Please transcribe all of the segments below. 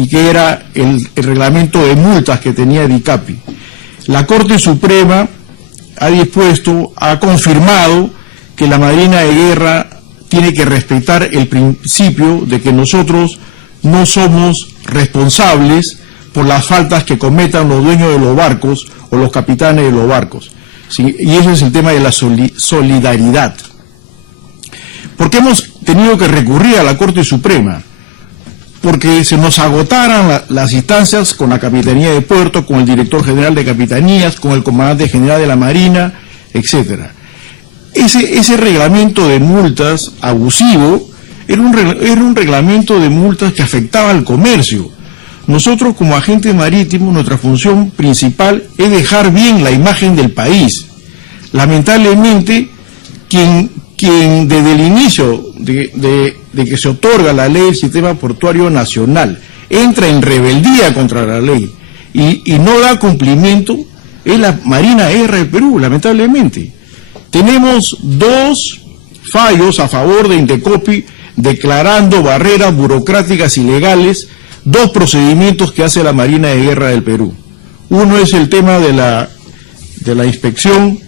y que era el reglamento de multas que tenía DICAPI. La Corte Suprema ha confirmado que la Marina de Guerra tiene que respetar el principio de que nosotros no somos responsables por las faltas que cometan los dueños de los barcos o los capitanes de los barcos. ¿Sí? Y ese es el tema de la solidaridad. ¿Por qué hemos tenido que recurrir a la Corte Suprema? Porque se nos agotaran las instancias con la Capitanía de Puerto, con el Director General de Capitanías, con el Comandante General de la Marina, etcétera. Ese reglamento de multas abusivo era un reglamento de multas que afectaba al comercio. Nosotros como agentes marítimos, nuestra función principal es dejar bien la imagen del país. Lamentablemente, quien desde el inicio de que se otorga la ley del Sistema Portuario Nacional entra en rebeldía contra la ley y no da cumplimiento es la Marina de Guerra del Perú, lamentablemente. Tenemos 2 fallos a favor de Indecopi declarando barreras burocráticas ilegales, 2 procedimientos que hace la Marina de Guerra del Perú. Uno es el tema de la inspección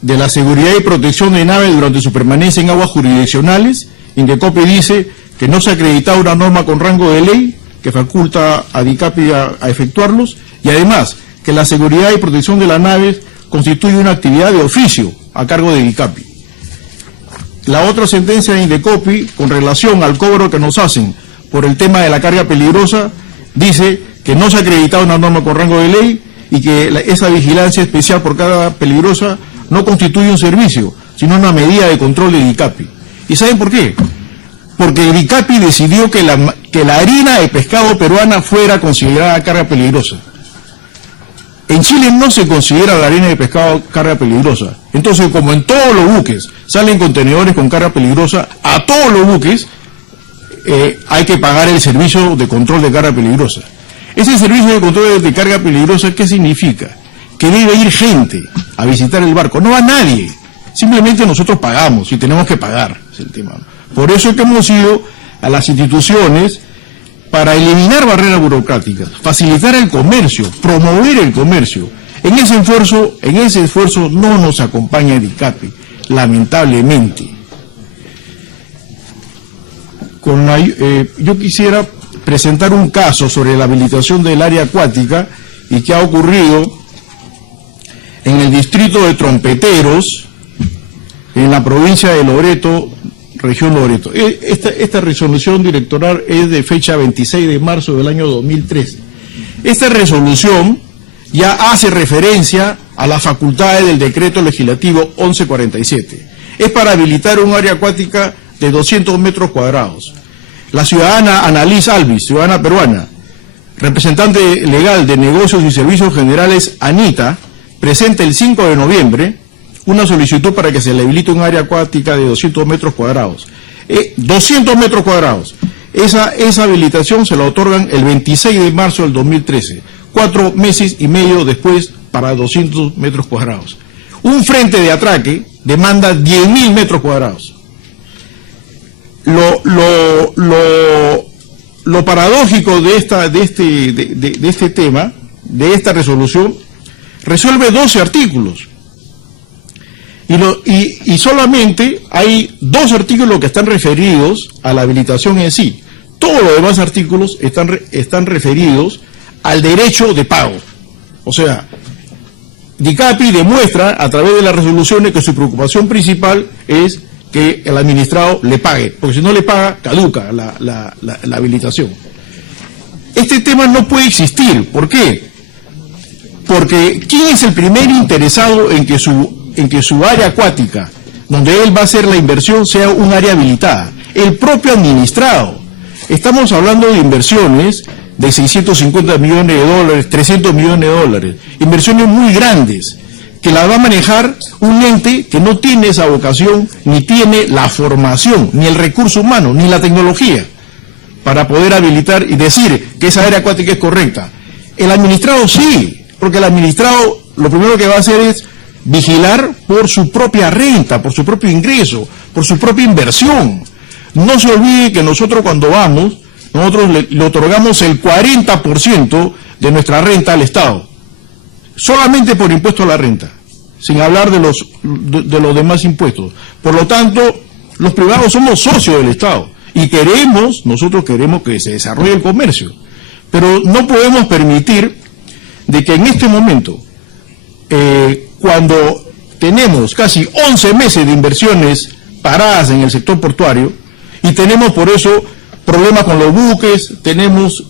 de la seguridad y protección de naves durante su permanencia en aguas jurisdiccionales. Indecopi dice que no se ha acreditado una norma con rango de ley que faculta a DICAPI a efectuarlos, y además que la seguridad y protección de las naves constituye una actividad de oficio a cargo de DICAPI. La otra sentencia de Indecopi, con relación al cobro que nos hacen por el tema de la carga peligrosa, dice que no se ha acreditado una norma con rango de ley y que esa vigilancia especial por carga peligrosa no constituye un servicio, sino una medida de control de DICAPI. ¿Y saben por qué? Porque DICAPI decidió que la harina de pescado peruana fuera considerada carga peligrosa. En Chile no se considera la harina de pescado carga peligrosa. Entonces, como en todos los buques salen contenedores con carga peligrosa, a todos los buques hay que pagar el servicio de control de carga peligrosa. Ese servicio de control de carga peligrosa, ¿qué significa? Que debe ir gente a visitar el barco. No va nadie. Simplemente nosotros pagamos y tenemos que pagar. Es el tema. Por eso es que hemos ido a las instituciones para eliminar barreras burocráticas, facilitar el comercio, promover el comercio. En ese esfuerzo no nos acompaña DICAPI, lamentablemente. Yo quisiera presentar un caso sobre la habilitación del área acuática y que ha ocurrido en el distrito de Trompeteros, en la provincia de Loreto, región Loreto. Esta resolución directoral es de fecha 26 de marzo del año 2013. Esta resolución ya hace referencia a las facultades del decreto legislativo 1147. Es para habilitar un área acuática de 200 metros cuadrados. La ciudadana Annalise Alvis, ciudadana peruana, representante legal de Negocios y Servicios Generales ANITA, presenta el 5 de noviembre una solicitud para que se le habilite un área acuática de 200 metros cuadrados. 200 metros cuadrados. Esa habilitación se la otorgan el 26 de marzo del 2013, 4 meses y medio después para 200 metros cuadrados. Un frente de atraque demanda 10.000 metros cuadrados. Lo paradójico de este tema, de esta resolución, resuelve 12 artículos. Y solamente hay 2 artículos que están referidos a la habilitación en sí. Todos los demás artículos están referidos al derecho de pago. O sea, DICAPI demuestra a través de las resoluciones que su preocupación principal es que el administrado le pague, porque si no le paga, caduca la habilitación. Este tema no puede existir. ¿Por qué? Porque ¿quién es el primer interesado en que su área acuática, donde él va a hacer la inversión, sea un área habilitada? El propio administrado. Estamos hablando de inversiones de 650 millones de dólares, 300 millones de dólares, inversiones muy grandes, que las va a manejar un ente que no tiene esa vocación, ni tiene la formación, ni el recurso humano, ni la tecnología, para poder habilitar y decir que esa área acuática es correcta. El administrado sí, porque el administrado lo primero que va a hacer es vigilar por su propia renta, por su propio ingreso, por su propia inversión. No se olvide que nosotros cuando vamos, nosotros le otorgamos el 40% de nuestra renta al Estado, solamente por impuesto a la renta, sin hablar de los demás impuestos. Por lo tanto, los privados somos socios del Estado y nosotros queremos que se desarrolle el comercio, pero no podemos permitir de que en este momento, cuando tenemos casi 11 meses de inversiones paradas en el sector portuario y tenemos por eso problemas con los buques, tenemos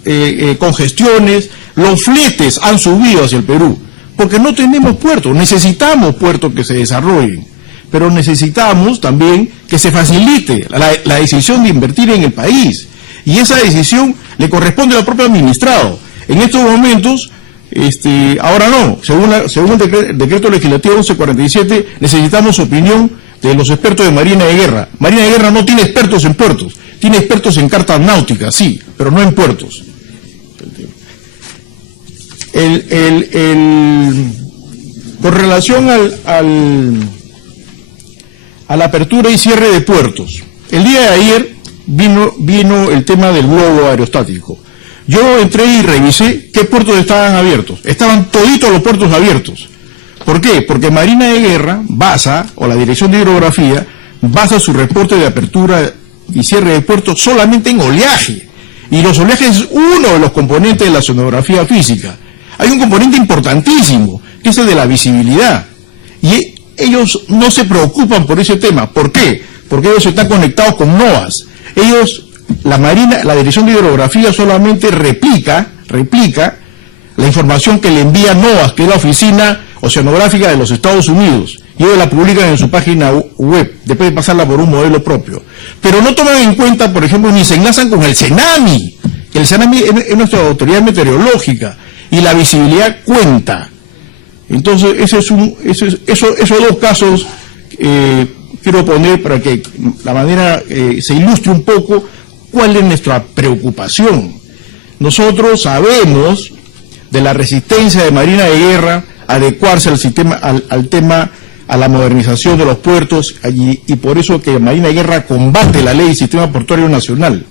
congestiones, los fletes han subido hacia el Perú, porque no tenemos puertos, necesitamos puertos que se desarrollen, pero necesitamos también que se facilite la decisión de invertir en el país, y esa decisión le corresponde al propio administrado. En estos momentos, ahora no, según el decreto legislativo 1147, necesitamos opinión de los expertos de Marina de Guerra. Marina de Guerra no tiene expertos en puertos, tiene expertos en cartas náuticas, sí, pero no en puertos. Con relación a la apertura y cierre de puertos, el día de ayer vino el tema del globo aerostático. Yo entré y revisé qué puertos estaban abiertos. Estaban toditos los puertos abiertos. ¿Por qué? Porque Marina de Guerra o la Dirección de Hidrografía, basa su reporte de apertura y cierre de puertos solamente en oleaje. Y los oleajes es uno de los componentes de la oceanografía física. Hay un componente importantísimo, que es el de la visibilidad. Y ellos no se preocupan por ese tema. ¿Por qué? Porque ellos están conectados con NOAAS. La Dirección de Hidrografía solamente replica la información que le envía NOAAS, que es la Oficina Oceanográfica de los Estados Unidos, y ellos la publican en su página web, después de pasarla por un modelo propio. Pero no toman en cuenta, por ejemplo, ni se enlazan con el CENAMI, que el CENAMI es nuestra autoridad meteorológica, y la visibilidad cuenta. Entonces, esos dos casos quiero poner para que la manera se ilustre un poco cuál es nuestra preocupación. Nosotros sabemos de la resistencia de Marina de Guerra a adecuarse al tema, a la modernización de los puertos, y por eso que Marina de Guerra combate la ley del Sistema Portuario Nacional.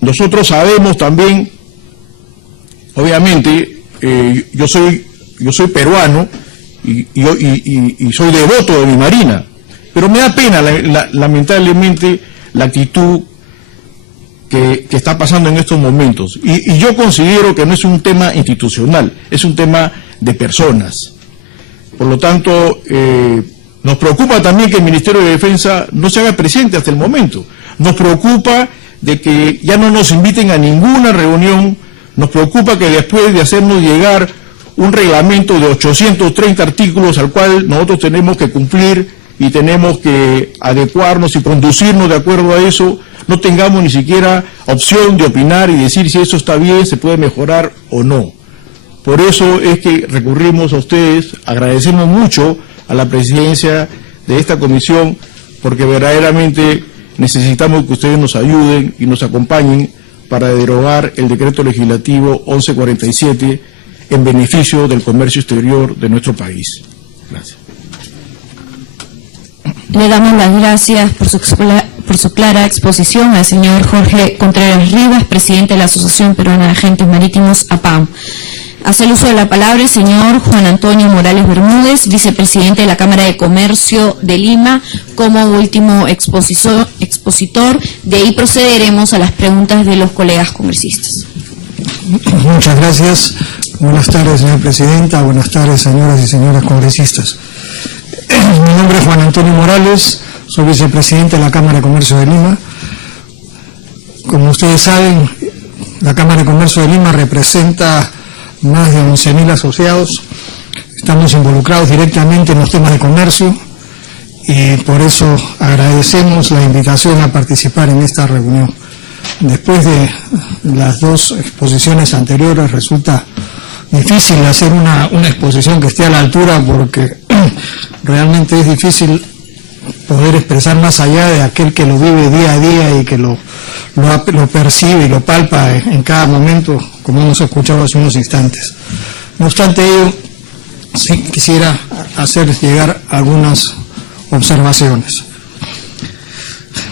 Nosotros sabemos también, obviamente, yo soy peruano y soy devoto de mi Marina, pero me da pena lamentablemente la actitud que está pasando en estos momentos, y yo considero que no es un tema institucional, es un tema de personas. Por lo tanto, nos preocupa también que el Ministerio de Defensa no se haga presente hasta el momento. Nos preocupa de que ya no nos inviten a ninguna reunión. Nos preocupa que después de hacernos llegar un reglamento de 830 artículos al cual nosotros tenemos que cumplir y tenemos que adecuarnos y conducirnos de acuerdo a eso, no tengamos ni siquiera opción de opinar y decir si eso está bien, se puede mejorar o no. Por eso es que recurrimos a ustedes, agradecemos mucho a la presidencia de esta comisión, porque verdaderamente necesitamos que ustedes nos ayuden y nos acompañen para derogar el decreto legislativo 1147 en beneficio del comercio exterior de nuestro país. Gracias. Le damos las gracias por su clara exposición al señor Jorge Contreras Rivas, presidente de la Asociación Peruana de Agentes Marítimos, APAM. Hace el uso de la palabra el señor Juan Antonio Morales Bermúdez, vicepresidente de la Cámara de Comercio de Lima, como último expositor. De ahí procederemos a las preguntas de los colegas congresistas. Muchas gracias. Buenas tardes, señora presidenta. Buenas tardes, señoras y señores congresistas. Mi nombre es Juan Antonio Morales, soy vicepresidente de la Cámara de Comercio de Lima. Como ustedes saben, la Cámara de Comercio de Lima representa más de 11.000 asociados. Estamos involucrados directamente en los temas de comercio y por eso agradecemos la invitación a participar en esta reunión. Después de las dos exposiciones anteriores resulta difícil hacer una exposición que esté a la altura, porque realmente es difícil poder expresar más allá de aquel que lo vive día a día y que lo percibe y lo palpa en cada momento, como hemos escuchado hace unos instantes. No obstante ello, sí quisiera hacer llegar algunas observaciones.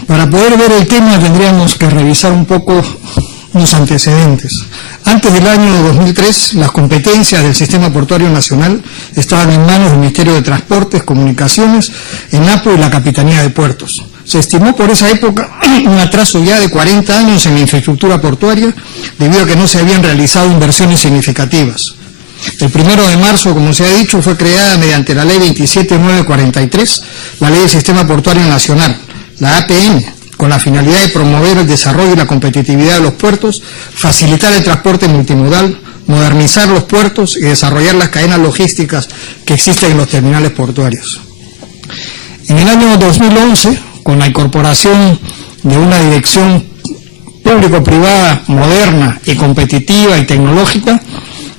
Para poder ver el tema tendríamos que revisar un poco los antecedentes. Antes del año 2003, las competencias del Sistema Portuario Nacional estaban en manos del Ministerio de Transportes, Comunicaciones, ENAPO y la Capitanía de Puertos. Se estimó por esa época un atraso ya de 40 años en la infraestructura portuaria, debido a que no se habían realizado inversiones significativas. El 1 de marzo, como se ha dicho, fue creada mediante la Ley 27943, la Ley del Sistema Portuario Nacional, la APN, con la finalidad de promover el desarrollo y la competitividad de los puertos, facilitar el transporte multimodal, modernizar los puertos y desarrollar las cadenas logísticas que existen en los terminales portuarios. En el año 2011, con la incorporación de una dirección público-privada moderna y competitiva y tecnológica,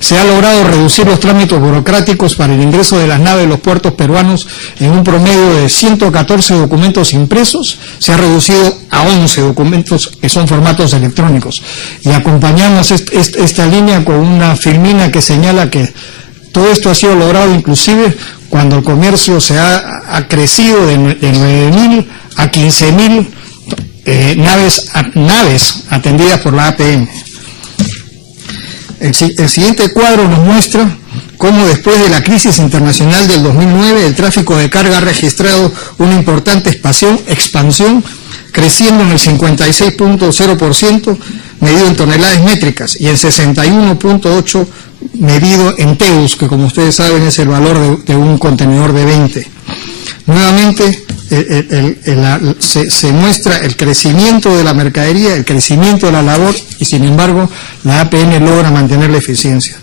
se ha logrado reducir los trámites burocráticos para el ingreso de las naves de los puertos peruanos en un promedio de 114 documentos impresos, se ha reducido a 11 documentos que son formatos electrónicos. Y acompañamos esta línea con una filmina que señala que todo esto ha sido logrado inclusive cuando el comercio se ha crecido de 9.000 a 15.000 naves atendidas por la APN. El siguiente cuadro nos muestra cómo después de la crisis internacional del 2009 el tráfico de carga ha registrado una importante expansión, creciendo en el 56.0% medido en toneladas métricas y en 61.8% medido en TEUs, que como ustedes saben es el valor de un contenedor de 20. Nuevamente se muestra el crecimiento de la mercadería, el crecimiento de la labor y sin embargo la APN logra mantener la eficiencia.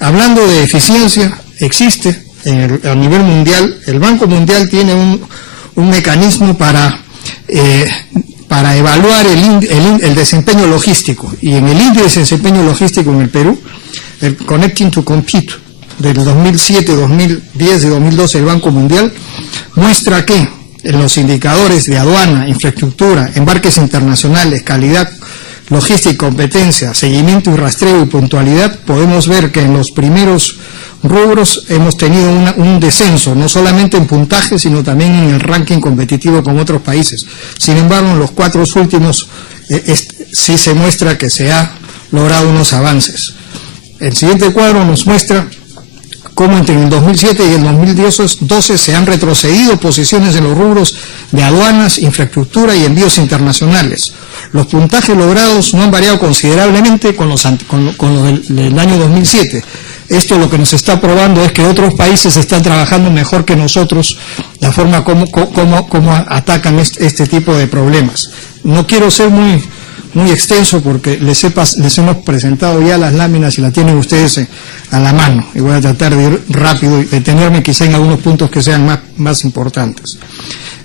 Hablando de eficiencia, existe a nivel mundial, el Banco Mundial tiene un mecanismo para evaluar el desempeño logístico, y en el índice de desempeño logístico en el Perú, el Connecting to Compete del 2007, 2010 y 2012 del Banco Mundial muestra que en los indicadores de aduana, infraestructura, embarques internacionales, calidad, logística, competencia, seguimiento y rastreo y puntualidad, podemos ver que en los primeros rubros hemos tenido un descenso, no solamente en puntaje, sino también en el ranking competitivo con otros países. Sin embargo, en los 4 últimos sí se muestra que se ha logrado unos avances. El siguiente cuadro nos muestra cómo entre el 2007 y el 2012 se han retrocedido posiciones en los rubros de aduanas, infraestructura y envíos internacionales. Los puntajes logrados no han variado considerablemente con los del año 2007. Esto lo que nos está probando es que otros países están trabajando mejor que nosotros, la forma como atacan este tipo de problemas. No quiero ser muy extenso porque les hemos presentado ya las láminas y las tienen ustedes a la mano, y voy a tratar de ir rápido y detenerme quizá en algunos puntos que sean más importantes.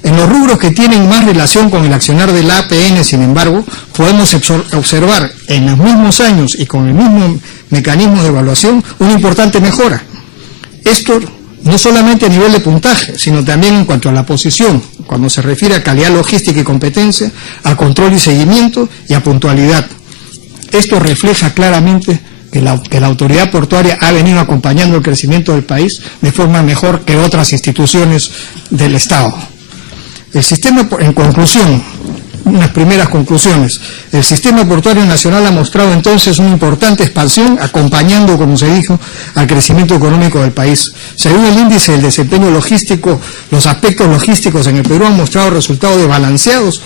En los rubros que tienen más relación con el accionar de la APN, sin embargo, podemos observar en los mismos años y con el mismo mecanismo de evaluación una importante mejora. Esto no solamente a nivel de puntaje, sino también en cuanto a la posición, cuando se refiere a calidad logística y competencia, a control y seguimiento y a puntualidad. Esto refleja claramente que la autoridad portuaria ha venido acompañando el crecimiento del país de forma mejor que otras instituciones del Estado. El sistema, en conclusión, unas primeras conclusiones. El Sistema Portuario Nacional ha mostrado entonces una importante expansión, acompañando, como se dijo, al crecimiento económico del país. Según el índice del desempeño logístico, los aspectos logísticos en el Perú han mostrado resultados desbalanceados.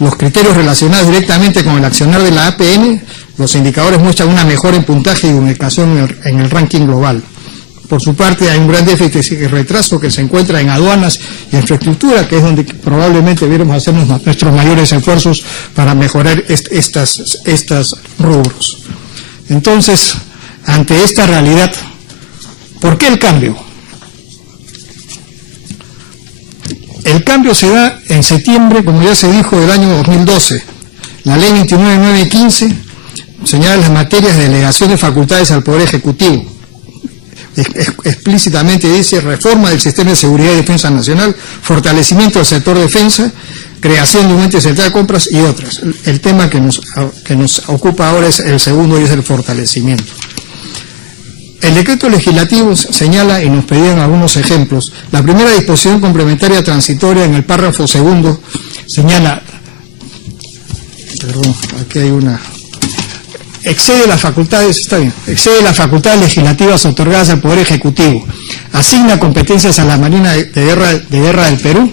Los criterios relacionados directamente con el accionar de la APN, los indicadores muestran una mejora en puntaje y ubicación en el ranking global. Por su parte, hay un gran déficit y retraso que se encuentra en aduanas y infraestructura, que es donde probablemente debiéramos hacer nuestros mayores esfuerzos para mejorar estas rubros. Entonces, ante esta realidad, ¿por qué el cambio? El cambio se da en septiembre, como ya se dijo, del año 2012. La Ley 29915 señala las materias de delegación de facultades al Poder Ejecutivo. Explícitamente dice reforma del sistema de seguridad y defensa nacional, fortalecimiento del sector defensa, creación de un ente central de compras y otras. El tema que nos ocupa ahora es el segundo y es el fortalecimiento. El decreto legislativo señala, y nos pedían algunos ejemplos, la primera disposición complementaria transitoria en el párrafo segundo señala, perdón, aquí hay una, excede las facultades, está bien, excede las facultades legislativas otorgadas al Poder Ejecutivo, asigna competencias a la Marina de Guerra del Perú,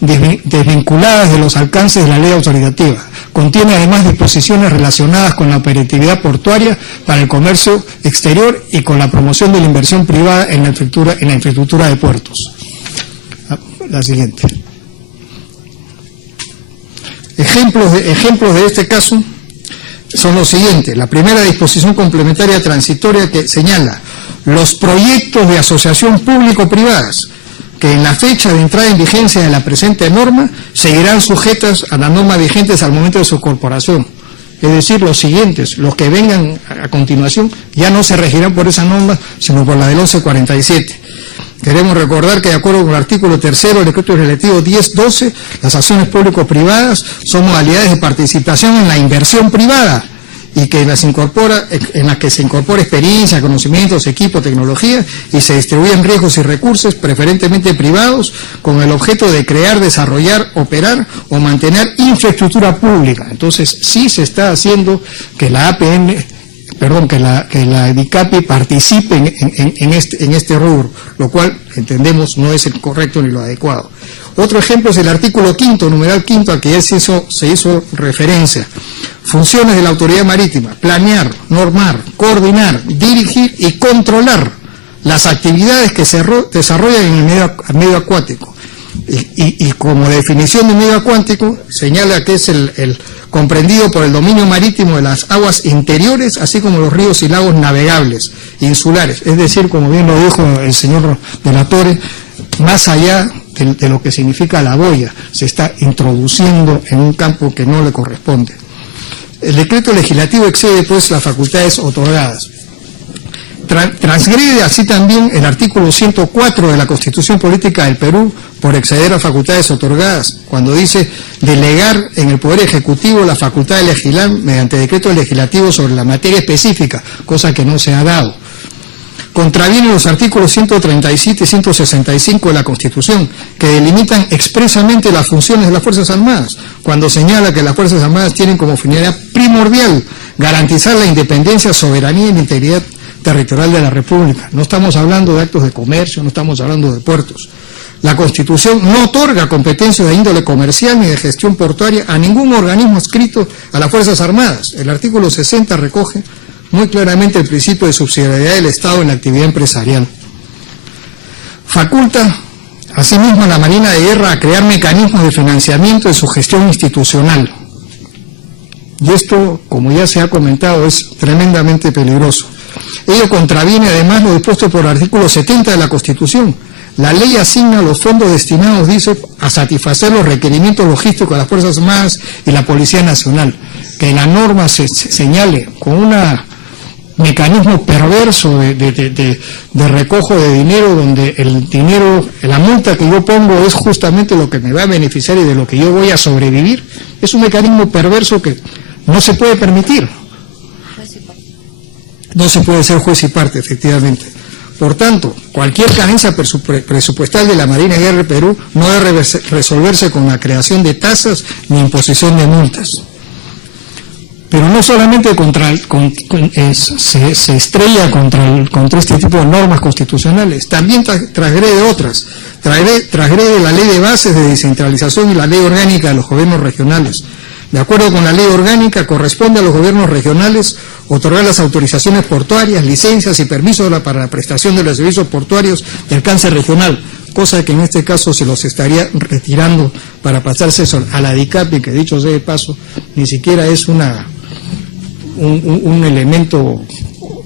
desvinculadas de los alcances de la ley autoritativa. Contiene además disposiciones relacionadas con la operatividad portuaria para el comercio exterior y con la promoción de la inversión privada en la infraestructura de puertos. La siguiente. Ejemplos de este caso son los siguientes. La primera disposición complementaria transitoria que señala los proyectos de asociación público-privadas que en la fecha de entrada en vigencia de la presente norma seguirán sujetas a las normas vigentes al momento de su incorporación. Es decir, los siguientes, los que vengan a continuación, ya no se regirán por esa norma, sino por la del 1147. Queremos recordar que de acuerdo con el artículo 3 del decreto legislativo 1012, las acciones público-privadas son modalidades de participación en la inversión privada y que en las que se incorpora experiencia, conocimientos, equipo, tecnología y se distribuyen riesgos y recursos preferentemente privados con el objeto de crear, desarrollar, operar o mantener infraestructura pública. Entonces sí se está haciendo que la APM, que la DICAPI participe en este rubro, lo cual entendemos no es el correcto ni lo adecuado. Otro ejemplo es el artículo 5, numeral 5, al que ya se hizo referencia. Funciones de la autoridad marítima: planear, normar, coordinar, dirigir y controlar las actividades que se desarrollan en el medio acuático. Y como definición de medio acuático, señala que es el comprendido por el dominio marítimo de las aguas interiores, así como los ríos y lagos navegables, insulares. Es decir, como bien lo dijo el señor de la Torre, más allá de lo que significa la boya, se está introduciendo en un campo que no le corresponde. El decreto legislativo excede, pues, las facultades otorgadas. Transgrede así también el artículo 104 de la Constitución Política del Perú por exceder a facultades otorgadas, cuando dice delegar en el Poder Ejecutivo la facultad de legislar mediante decreto legislativo sobre la materia específica, cosa que no se ha dado. Contraviene los artículos 137 y 165 de la Constitución, que delimitan expresamente las funciones de las Fuerzas Armadas, cuando señala que las Fuerzas Armadas tienen como finalidad primordial garantizar la independencia, soberanía y la integridad territorial de la República. No estamos hablando de actos de comercio, no estamos hablando de puertos. La Constitución no otorga competencias de índole comercial ni de gestión portuaria a ningún organismo adscrito a las Fuerzas Armadas. El artículo 60 recoge muy claramente el principio de subsidiariedad del Estado en la actividad empresarial. Faculta, asimismo, a la Marina de Guerra a crear mecanismos de financiamiento de su gestión institucional. Y esto, como ya se ha comentado, es tremendamente peligroso. Ello contraviene además lo dispuesto por el artículo 70 de la Constitución. La ley asigna los fondos destinados, dice, a satisfacer los requerimientos logísticos de las Fuerzas Armadas y la Policía Nacional. Que en la norma se señale con un mecanismo perverso de recojo de dinero, donde el dinero, la multa que yo pongo es justamente lo que me va a beneficiar y de lo que yo voy a sobrevivir, es un mecanismo perverso que no se puede permitir. No se puede ser juez y parte, efectivamente. Por tanto, cualquier carencia presupuestal de la Marina de Guerra de Perú no debe resolverse con la creación de tasas ni imposición de multas. Pero no solamente se estrella contra este tipo de normas constitucionales, también transgrede otras. Transgrede la ley de bases de descentralización y la ley orgánica de los gobiernos regionales. De acuerdo con la ley orgánica, corresponde a los gobiernos regionales otorgar las autorizaciones portuarias, licencias y permisos para la prestación de los servicios portuarios de alcance regional, cosa que en este caso se los estaría retirando para pasarse a la DICAPI, que dicho sea de paso, ni siquiera es un elemento,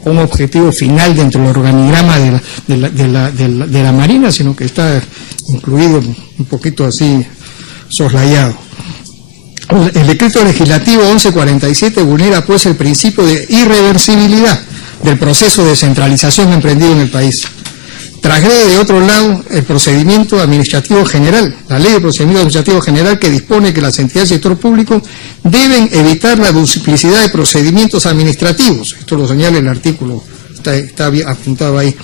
un objetivo final dentro del organigrama de la Marina, sino que está incluido un poquito así soslayado. El decreto legislativo 1147 vulnera, pues, el principio de irreversibilidad del proceso de centralización emprendido en el país. Transgrede, de otro lado, el procedimiento administrativo general, la ley de procedimiento administrativo general, que dispone que las entidades del sector público deben evitar la duplicidad de procedimientos administrativos. Esto lo señala el artículo, está apuntado ahí.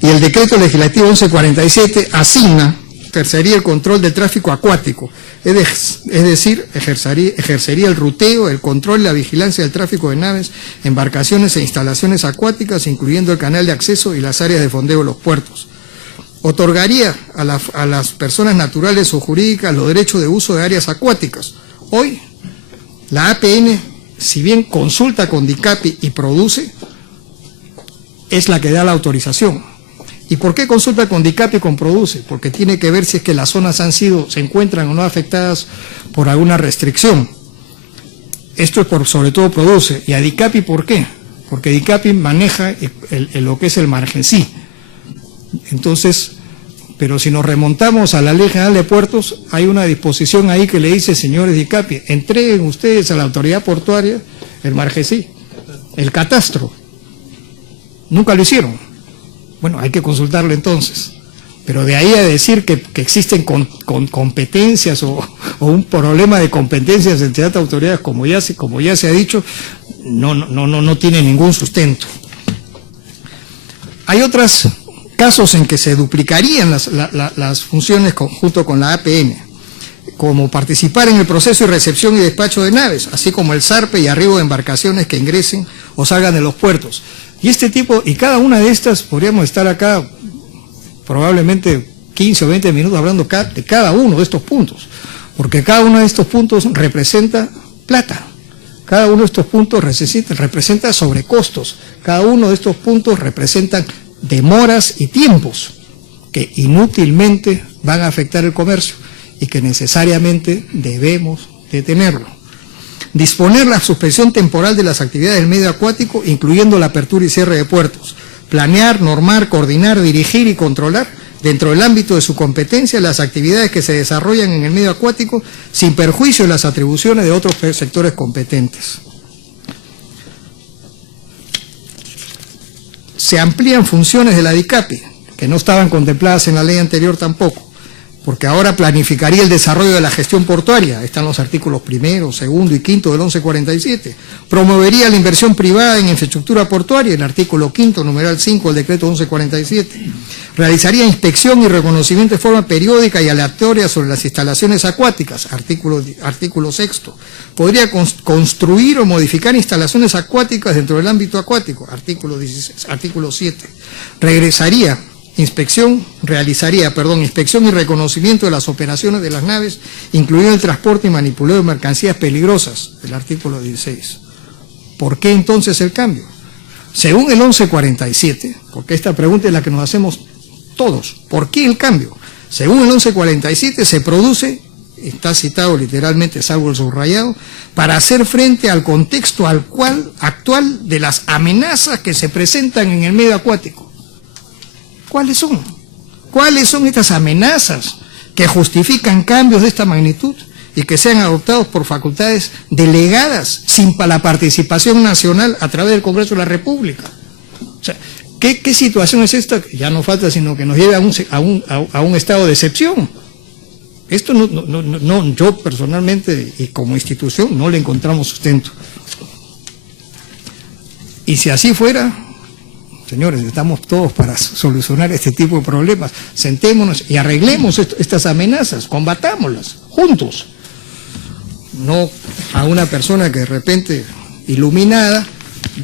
Y el decreto legislativo 1147 asigna ejercería el control del tráfico acuático, es decir, ejercería el ruteo, el control y la vigilancia del tráfico de naves, embarcaciones e instalaciones acuáticas, incluyendo el canal de acceso y las áreas de fondeo de los puertos. Otorgaría a las personas naturales o jurídicas los derechos de uso de áreas acuáticas. Hoy, la APN, si bien consulta con DICAPI y produce, es la que da la autorización. ¿Y por qué consulta con DICAPI y con produce? Porque tiene que ver si es que las zonas se encuentran o no afectadas por alguna restricción. Esto es sobre todo produce. ¿Y a DICAPI por qué? Porque DICAPI maneja lo que es el margen-sí. Entonces, pero si nos remontamos a la Ley General de Puertos, hay una disposición ahí que le dice, señores DICAPI, entreguen ustedes a la autoridad portuaria el margen-sí, el catastro. Nunca lo hicieron. Bueno, hay que consultarlo entonces. Pero de ahí a decir que existen competencias o un problema de competencias entre estas autoridades, como ya se ha dicho, no tiene ningún sustento. Hay otros casos en que se duplicarían las funciones junto con la APN, como participar en el proceso de recepción y despacho de naves, así como el zarpe y arribo de embarcaciones que ingresen o salgan de los puertos. Y cada una de estas, podríamos estar acá probablemente 15 o 20 minutos hablando de cada uno de estos puntos, porque cada uno de estos puntos representa plata, cada uno de estos puntos representa sobrecostos, cada uno de estos puntos representan demoras y tiempos que inútilmente van a afectar el comercio y que necesariamente debemos detenerlo. Disponer la suspensión temporal de las actividades del medio acuático, incluyendo la apertura y cierre de puertos. Planear, normar, coordinar, dirigir y controlar, dentro del ámbito de su competencia, las actividades que se desarrollan en el medio acuático, sin perjuicio de las atribuciones de otros sectores competentes. Se amplían funciones de la DICAPI, que no estaban contempladas en la ley anterior tampoco, porque ahora planificaría el desarrollo de la gestión portuaria, están los artículos 1, 2 y 5 del 1147, promovería la inversión privada en infraestructura portuaria, el artículo 5, numeral 5 del decreto 1147, realizaría inspección y reconocimiento de forma periódica y aleatoria sobre las instalaciones acuáticas, artículo 6, podría construir o modificar instalaciones acuáticas dentro del ámbito acuático, artículo 7, realizaría inspección y reconocimiento de las operaciones de las naves, incluido el transporte y manipuleo de mercancías peligrosas, el artículo 16. ¿Por qué entonces el cambio? Según el 1147, porque esta pregunta es la que nos hacemos todos, ¿por qué el cambio? Según el 1147 se produce, está citado literalmente salvo el subrayado, para hacer frente al contexto actual de las amenazas que se presentan en el medio acuático. ¿Cuáles son? ¿Cuáles son estas amenazas que justifican cambios de esta magnitud y que sean adoptados por facultades delegadas sin la participación nacional a través del Congreso de la República? O sea, ¿qué situación es esta? Ya no falta sino que nos lleve a un estado de excepción. Esto yo personalmente y como institución no le encontramos sustento. Y si así fuera, señores, estamos todos para solucionar este tipo de problemas. Sentémonos y arreglemos estas amenazas, combatámoslas juntos. No a una persona que de repente, iluminada,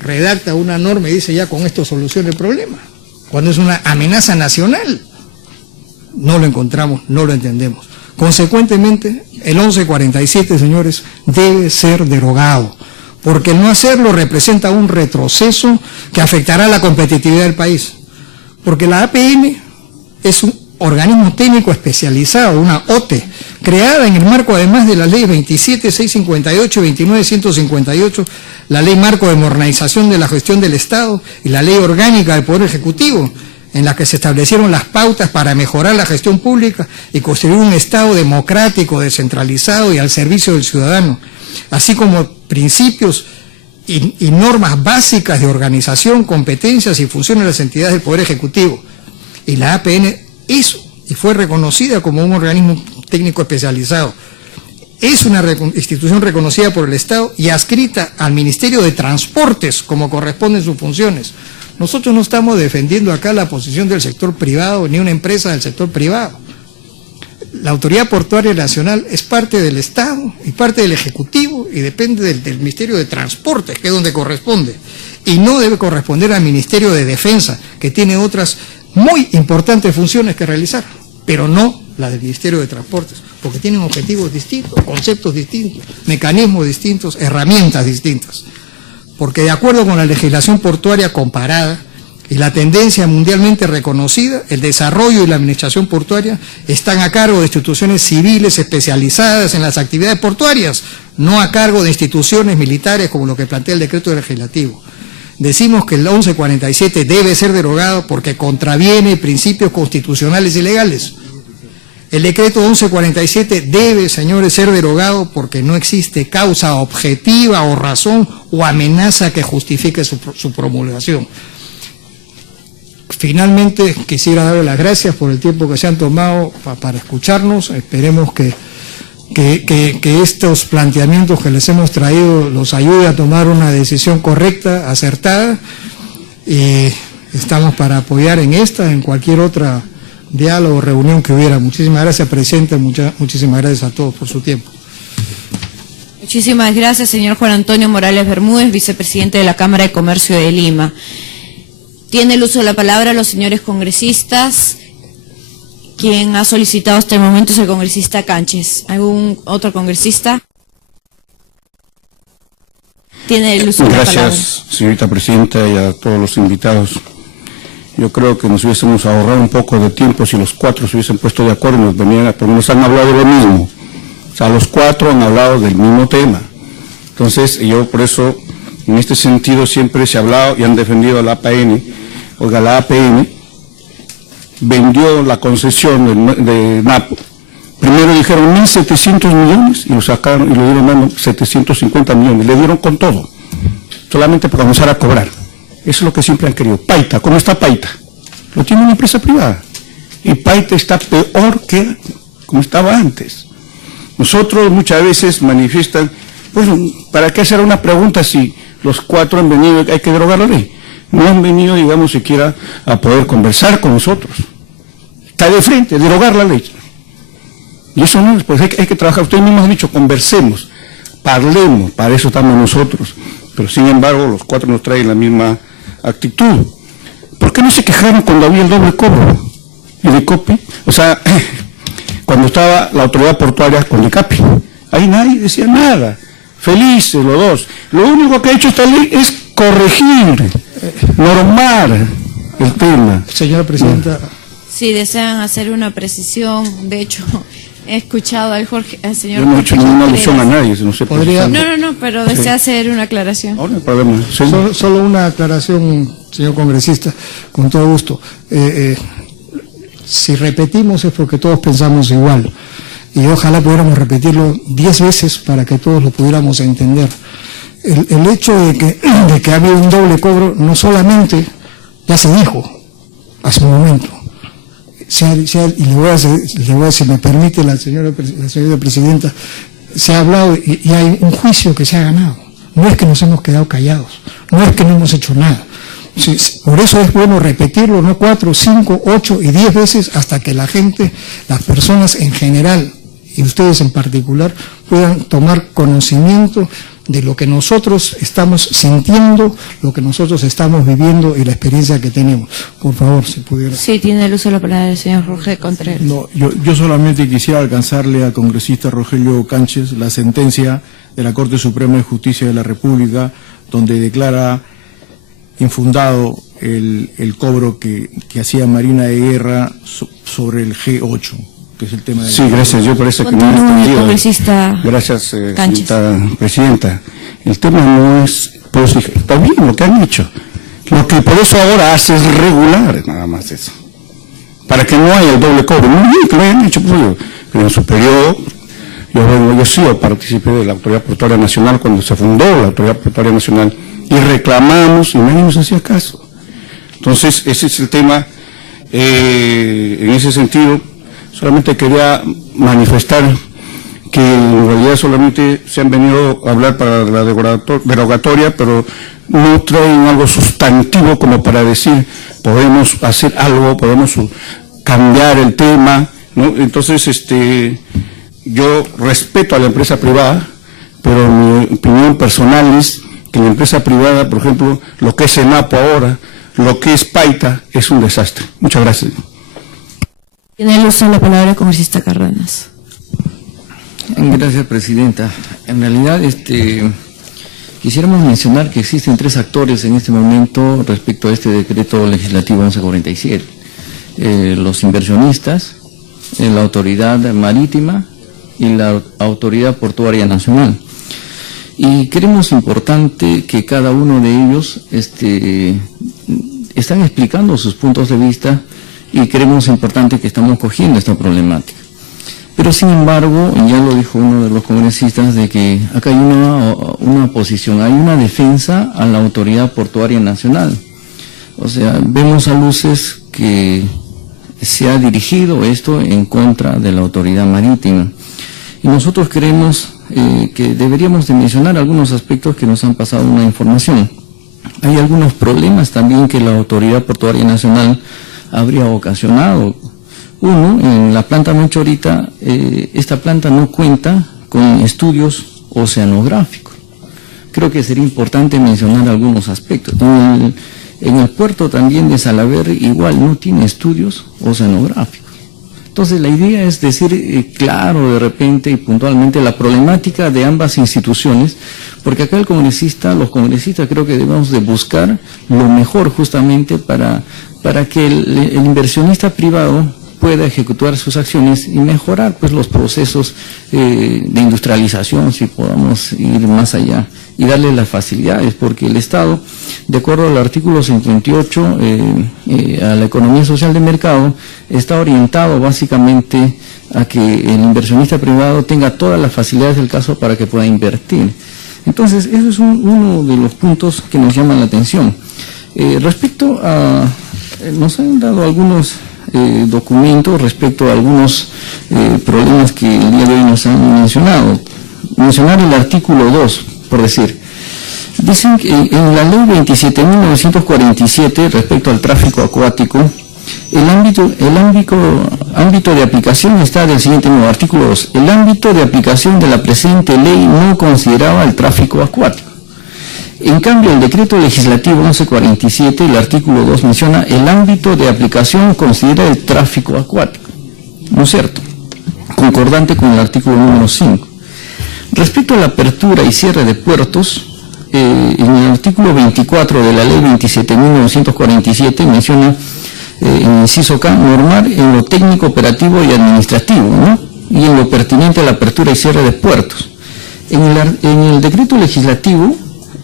redacta una norma y dice ya con esto soluciona el problema. Cuando es una amenaza nacional, no lo encontramos, no lo entendemos. Consecuentemente, el 1147, señores, debe ser derogado, porque el no hacerlo representa un retroceso que afectará la competitividad del país. Porque la APN es un organismo técnico especializado, una OTE, creada en el marco además de las leyes 27.658 y 29.158, la Ley Marco de Modernización de la Gestión del Estado y la Ley Orgánica del Poder Ejecutivo, en la que se establecieron las pautas para mejorar la gestión pública y construir un Estado democrático, descentralizado y al servicio del ciudadano, así como principios y normas básicas de organización, competencias y funciones de las entidades del Poder Ejecutivo. Y la APN hizo y fue reconocida como un organismo técnico especializado. Es una institución reconocida por el Estado y adscrita al Ministerio de Transportes, como corresponden sus funciones. Nosotros no estamos defendiendo acá la posición del sector privado ni una empresa del sector privado. La Autoridad Portuaria Nacional es parte del Estado y parte del Ejecutivo y depende del Ministerio de Transportes, que es donde corresponde. Y no debe corresponder al Ministerio de Defensa, que tiene otras muy importantes funciones que realizar, pero no la del Ministerio de Transportes, porque tienen objetivos distintos, conceptos distintos, mecanismos distintos, herramientas distintas. Porque de acuerdo con la legislación portuaria comparada y la tendencia mundialmente reconocida, el desarrollo y la administración portuaria están a cargo de instituciones civiles especializadas en las actividades portuarias, no a cargo de instituciones militares como lo que plantea el decreto legislativo. Decimos que el 1147 debe ser derogado porque contraviene principios constitucionales y legales. El decreto 1147 debe, señores, ser derogado porque no existe causa objetiva o razón o amenaza que justifique su promulgación. Finalmente, quisiera darle las gracias por el tiempo que se han tomado para escucharnos. Esperemos que estos planteamientos que les hemos traído los ayude a tomar una decisión correcta, acertada, y estamos para apoyar en esta, en cualquier otra diálogo o reunión que hubiera. Muchísimas gracias, presidente, muchísimas gracias a todos por su tiempo. Muchísimas gracias, señor Juan Antonio Morales Bermúdez, vicepresidente de la Cámara de Comercio de Lima. Tiene el uso de la palabra los señores congresistas. Quien ha solicitado hasta el momento es el congresista Canches. ¿Algún otro congresista? Tiene el uso de la palabra. Gracias, señorita presidenta, y a todos los invitados. Yo creo que nos hubiésemos ahorrado un poco de tiempo si los cuatro se hubiesen puesto de acuerdo y nos venían, porque nos han hablado de lo mismo. O sea, los cuatro han hablado del mismo tema. Entonces, yo por eso, en este sentido, siempre se ha hablado y han defendido a la APN. Oiga, la APN vendió la concesión de Napo. Primero dijeron 1.700 millones y lo sacaron y le dieron dando 750 millones. Le dieron con todo, solamente para comenzar a cobrar. Eso es lo que siempre han querido. Paita, ¿cómo está Paita? Lo tiene una empresa privada. Y Paita está peor que como estaba antes. Nosotros muchas veces manifiestan, pues, ¿para qué hacer una pregunta si los cuatro han venido y hay que derogar la ley? No han venido, digamos, siquiera a poder conversar con nosotros. Está de frente, derogar la ley. Y eso no, pues hay que trabajar. Ustedes mismos han dicho, conversemos, parlemos, para eso estamos nosotros. Pero sin embargo, los cuatro nos traen la misma actitud. ¿Por qué no se quejaron cuando había el doble cobro? ¿Y de COPE? O sea, cuando estaba la autoridad portuaria con ICAPI. Ahí nadie decía nada. Felices los dos. Lo único que ha hecho esta ley es corregir, normar el tema. Señora presidenta. Si desean hacer una precisión, de hecho, he escuchado al señor. Yo no he hecho ninguna alusión a nadie, no sé. No, pero desea hacer una aclaración. No hay problema. Sí. Solo una aclaración, señor congresista, con todo gusto. Si repetimos es porque todos pensamos igual. Y ojalá pudiéramos repetirlo 10 veces para que todos lo pudiéramos entender. El hecho de que ha habido un doble cobro no solamente, ya se dijo hace un momento, y le voy a decir, si me permite la señora presidenta, se ha hablado y hay un juicio que se ha ganado. No es que nos hemos quedado callados, no es que no hemos hecho nada. Por eso es bueno repetirlo, no 4, 5, 8 y 10 veces hasta que la gente, las personas en general y ustedes en particular puedan tomar conocimiento de lo que nosotros estamos sintiendo, lo que nosotros estamos viviendo y la experiencia que tenemos. Por favor, si pudiera. Sí, tiene el uso de la palabra el señor Jorge Contreras. No, yo solamente quisiera alcanzarle al congresista Rogelio Canches la sentencia de la Corte Suprema de Justicia de la República, donde declara infundado el cobro que hacía Marina de Guerra sobre el G8, que es el tema de... Sí, gracias, yo parece que no he entendido. Gracias, señorita presidenta. El tema no es, pues está bien lo que han hecho. Lo que por eso ahora hace es regular, nada más eso. Para que no haya el doble cobro. Muy bien que lo hayan hecho, pues pero en su periodo, yo sí participé de la Autoridad Portuaria Nacional cuando se fundó la Autoridad Portuaria Nacional y reclamamos y nadie nos hacía caso. Entonces, ese es el tema. En ese sentido, solamente quería manifestar que en realidad solamente se han venido a hablar para la derogatoria, pero no traen algo sustantivo como para decir podemos hacer algo, podemos cambiar el tema, ¿no? Entonces, yo respeto a la empresa privada, pero mi opinión personal es que la empresa privada, por ejemplo, lo que es Senapo ahora, lo que es Paita, es un desastre. Muchas gracias. Tiene el uso de la palabra el congresista Cárdenas. Gracias, presidenta. En realidad, quisiéramos mencionar que existen 3 actores en este momento respecto a este decreto legislativo 1147. Los inversionistas, la autoridad marítima y la autoridad portuaria nacional. Y creemos importante que cada uno de ellos están explicando sus puntos de vista y creemos importante que estamos cogiendo esta problemática. Pero sin embargo, ya lo dijo uno de los congresistas, de que acá hay una posición, hay una defensa a la autoridad portuaria nacional. O sea, vemos a luces que se ha dirigido esto en contra de la autoridad marítima. Y nosotros creemos que deberíamos de mencionar algunos aspectos que nos han pasado una información. Hay algunos problemas también que la autoridad portuaria nacional habría ocasionado. Uno, en la planta Monchorita, esta planta no cuenta con estudios oceanográficos. Creo que sería importante mencionar algunos aspectos. En el puerto también de Salaverry igual no tiene estudios oceanográficos. Entonces la idea es decir claro de repente y puntualmente la problemática de ambas instituciones, porque acá los congresistas creo que debemos de buscar lo mejor justamente para que el inversionista privado pueda ejecutar sus acciones y mejorar pues los procesos de industrialización, si podamos ir más allá, y darle las facilidades, porque el Estado, de acuerdo al artículo 58 a la economía social de mercado, está orientado básicamente a que el inversionista privado tenga todas las facilidades del caso para que pueda invertir. Entonces, eso es uno de los puntos que nos llaman la atención. Respecto a, nos han dado algunos documentos respecto a algunos problemas que el día de hoy nos han mencionado. Mencionar el artículo 2, por decir. Dicen que en la ley 27.947 respecto al tráfico acuático, el ámbito de aplicación está del siguiente modo. Artículo 2. El ámbito de aplicación de la presente ley no consideraba el tráfico acuático. En cambio, el decreto legislativo 1147, el artículo 2 menciona el ámbito de aplicación considera el tráfico acuático. ¿No es cierto? Concordante con el artículo número 5. Respecto a la apertura y cierre de puertos, en el artículo 24 de la ley 27.947 menciona en inciso K, normar en lo técnico, operativo y administrativo, ¿no? Y en lo pertinente a la apertura y cierre de puertos. En el decreto legislativo,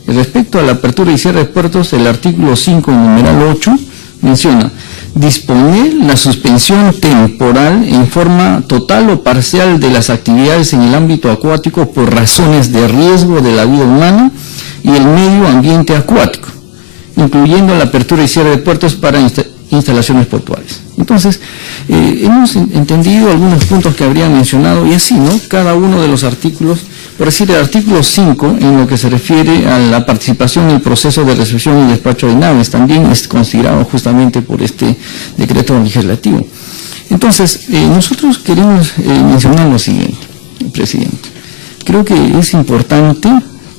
respecto a la apertura y cierre de puertos, el artículo 5, numeral 8, menciona disponer la suspensión temporal en forma total o parcial de las actividades en el ámbito acuático por razones de riesgo de la vida humana y el medio ambiente acuático, incluyendo la apertura y cierre de puertos para instalaciones portuarias. Entonces, hemos entendido algunos puntos que habrían mencionado y así, ¿no? Cada uno de los artículos, por decir, el artículo 5, en lo que se refiere a la participación en el proceso de recepción y despacho de naves, también es considerado justamente por este decreto legislativo. Entonces, nosotros queremos mencionar lo siguiente, presidente. Creo que es importante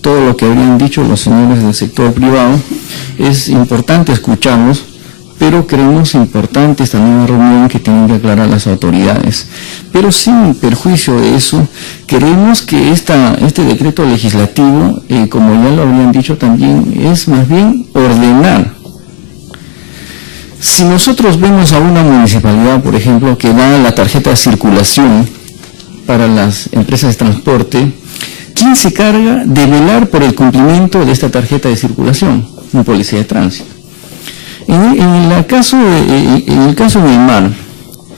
todo lo que habrían dicho los señores del sector privado, es importante escucharlos, pero creemos importante esta nueva reunión que tienen que aclarar las autoridades. Pero sin perjuicio de eso, creemos que este decreto legislativo, como ya lo habían dicho también, es más bien ordenar. Si nosotros vemos a una municipalidad, por ejemplo, que da la tarjeta de circulación para las empresas de transporte, ¿quién se carga de velar por el cumplimiento de esta tarjeta de circulación? Un policía de tránsito. En el caso del mar,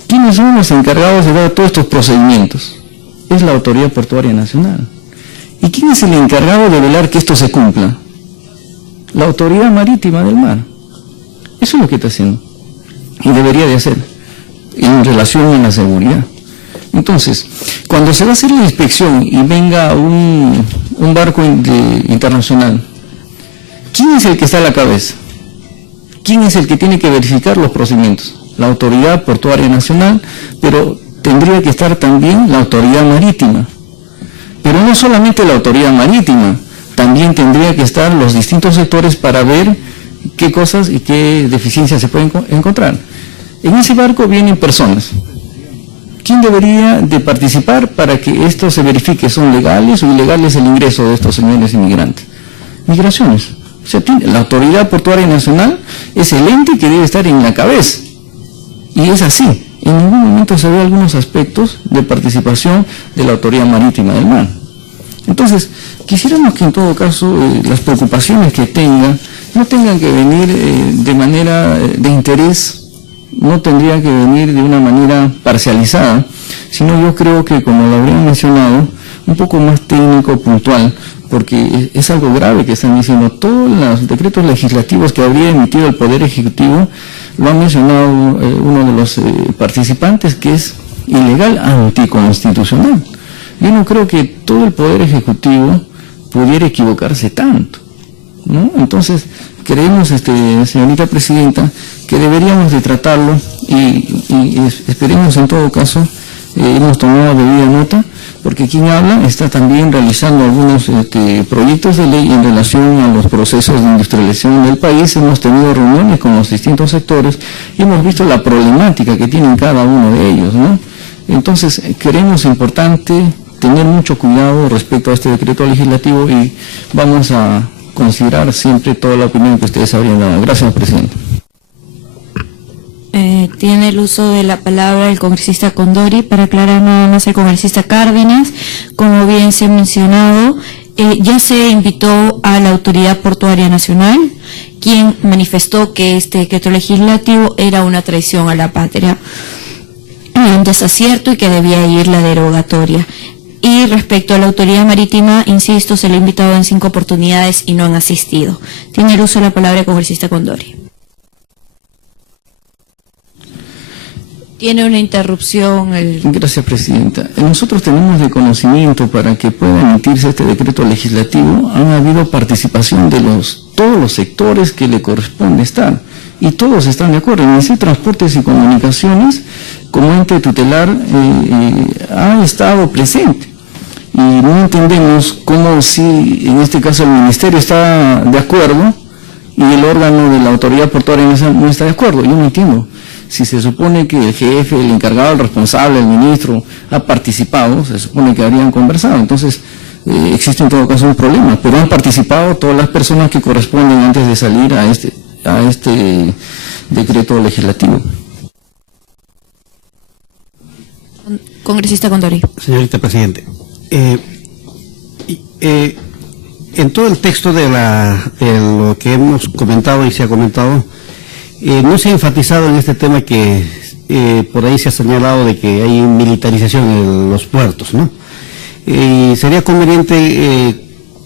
¿quiénes son los encargados de dar todos estos procedimientos? Es la Autoridad Portuaria Nacional. ¿Y quién es el encargado de velar que esto se cumpla? La Autoridad Marítima del Mar. Eso es lo que está haciendo. Y debería de hacer, en relación a la seguridad. Entonces, cuando se va a hacer la inspección y venga un barco internacional, ¿quién es el que está a la cabeza? ¿Quién es el que tiene que verificar los procedimientos? La Autoridad Portuaria Nacional, pero tendría que estar también la autoridad marítima. Pero no solamente la autoridad marítima, también tendría que estar los distintos sectores para ver qué cosas y qué deficiencias se pueden encontrar. En ese barco vienen personas. ¿Quién debería de participar para que esto se verifique? ¿Son legales o ilegales el ingreso de estos señores inmigrantes? Migraciones. O sea, la Autoridad Portuaria Nacional es el ente que debe estar en la cabeza. Y es así. En ningún momento se ve algunos aspectos de participación de la Autoridad Marítima del Mar. Entonces, quisiéramos que en todo caso las preocupaciones que tengan no tengan que venir de manera de interés, no tendría que venir de una manera parcializada, sino yo creo que, como lo habrían mencionado, un poco más técnico, puntual, porque es algo grave que están diciendo. Todos los decretos legislativos que habría emitido el Poder Ejecutivo, lo ha mencionado uno de los participantes, que es ilegal, anticonstitucional. Yo no creo que todo el Poder Ejecutivo pudiera equivocarse tanto, ¿no? Entonces, creemos, señorita Presidenta, que deberíamos de tratarlo y esperemos en todo caso, hemos tomado debida nota, porque quien habla está también realizando algunos proyectos de ley en relación a los procesos de industrialización del país. Hemos tenido reuniones con los distintos sectores y hemos visto la problemática que tienen cada uno de ellos, ¿no? Entonces, creemos importante tener mucho cuidado respecto a este decreto legislativo y vamos a considerar siempre toda la opinión que ustedes habrían dado. Gracias, Presidente. Tiene el uso de la palabra el congresista Condori para aclarar nada más al congresista Cárdenas. Como bien se ha mencionado, ya se invitó a la Autoridad Portuaria Nacional, quien manifestó que este decreto legislativo era una traición a la patria, un desacierto y que debía ir la derogatoria. Y respecto a la Autoridad Marítima, insisto, se le ha invitado en 5 oportunidades y no han asistido. Tiene el uso de la palabra el congresista Condori. Tiene una interrupción. Gracias, Presidenta. Nosotros tenemos de conocimiento, para que pueda emitirse este decreto legislativo, han habido participación de todos los sectores que le corresponde estar, y todos están de acuerdo. El Ministerio de Transportes y Comunicaciones, como ente tutelar, ha estado presente. Y no entendemos cómo, si en este caso el Ministerio está de acuerdo y el órgano de la Autoridad Portuaria no está de acuerdo. Yo no entiendo. Si se supone que el jefe, el encargado, el responsable, el ministro ha participado, se supone que habrían conversado. Entonces, existe en todo caso un problema, pero han participado todas las personas que corresponden antes de salir a este decreto legislativo. Congresista Condori. Señorita Presidente, en todo el texto de lo que hemos comentado y se ha comentado, no se ha enfatizado en este tema que por ahí se ha señalado de que hay militarización en los puertos, ¿no? Sería conveniente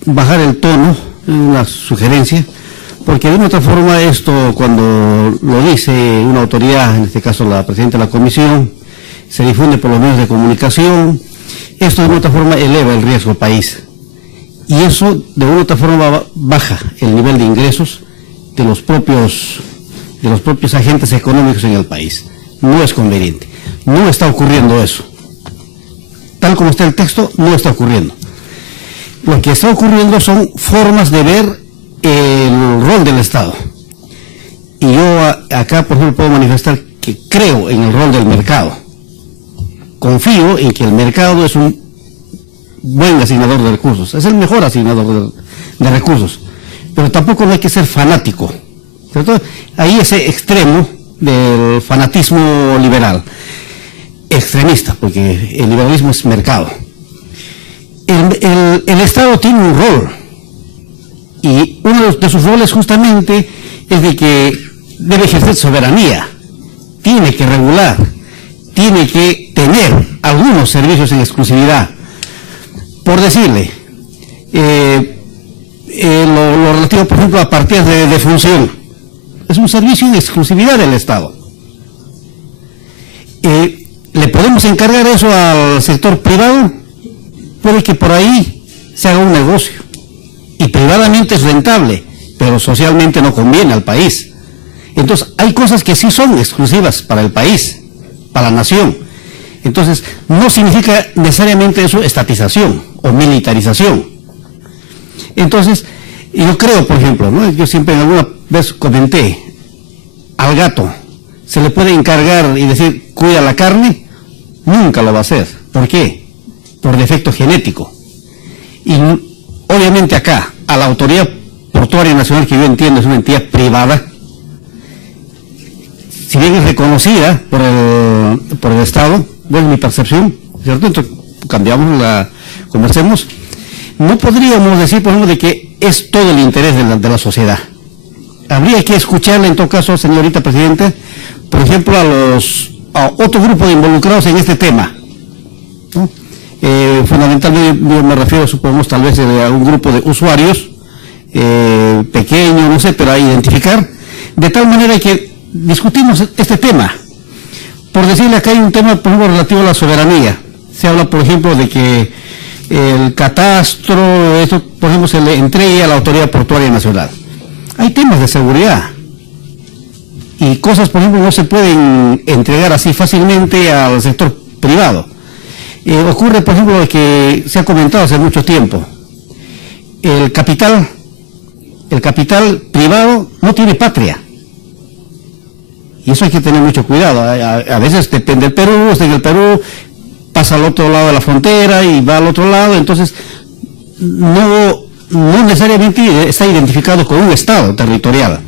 bajar el tono, una sugerencia, porque de una otra forma esto, cuando lo dice una autoridad, en este caso la presidenta de la comisión, se difunde por los medios de comunicación, esto de una otra forma eleva el riesgo al país. Y eso de una otra forma baja el nivel de ingresos de los propios agentes económicos en el país. No es conveniente. No está ocurriendo eso. Tal como está el texto, no está ocurriendo. Lo que está ocurriendo son formas de ver el rol del Estado. Y yo acá, por ejemplo, puedo manifestar que creo en el rol del mercado. Confío en que el mercado es un buen asignador de recursos, es el mejor asignador de recursos, pero tampoco no hay que ser fanático, ¿cierto? Hay ese extremo del fanatismo liberal, extremista, porque el liberalismo es mercado. El Estado tiene un rol, y uno de sus roles justamente es de que debe ejercer soberanía, tiene que regular, tiene que tener algunos servicios en exclusividad. Por decirle, lo relativo, por ejemplo, a partidas de función, es un servicio en exclusividad del Estado. ¿Le podemos encargar eso al sector privado? Puede que por ahí se haga un negocio, y privadamente es rentable, pero socialmente no conviene al país. Entonces, hay cosas que sí son exclusivas para el país, para la nación. Entonces, no significa necesariamente eso estatización o militarización. Entonces, yo creo, por ejemplo, ¿no? Yo siempre alguna vez comenté, al gato se le puede encargar y decir, cuida la carne, nunca lo va a hacer. ¿Por qué? Por defecto genético. Y obviamente acá, a la Autoridad Portuaria Nacional, que yo entiendo es una entidad privada, si bien es reconocida por el Estado, bueno, mi percepción, ¿cierto? Entonces, conversemos, no podríamos decir, por ejemplo, de que es todo el interés de la sociedad. Habría que escucharle, en todo caso, señorita Presidenta, por ejemplo, a otro grupo de involucrados en este tema, ¿no? Fundamentalmente yo me refiero, supongamos, tal vez a un grupo de usuarios, pequeño, no sé, pero a identificar, de tal manera que discutimos este tema. Por decirle, acá hay un tema, por ejemplo, relativo a la soberanía. Se habla, por ejemplo, de que el catastro, esto, por ejemplo, se le entregue a la Autoridad Portuaria Nacional. Hay temas de seguridad. Y cosas, por ejemplo, no se pueden entregar así fácilmente al sector privado. Ocurre, por ejemplo, que se ha comentado hace mucho tiempo. El capital privado no tiene patria. Y eso hay que tener mucho cuidado. A veces depende del Perú, está en el Perú, pasa al otro lado de la frontera y va al otro lado, entonces no necesariamente está identificado con un Estado territorial.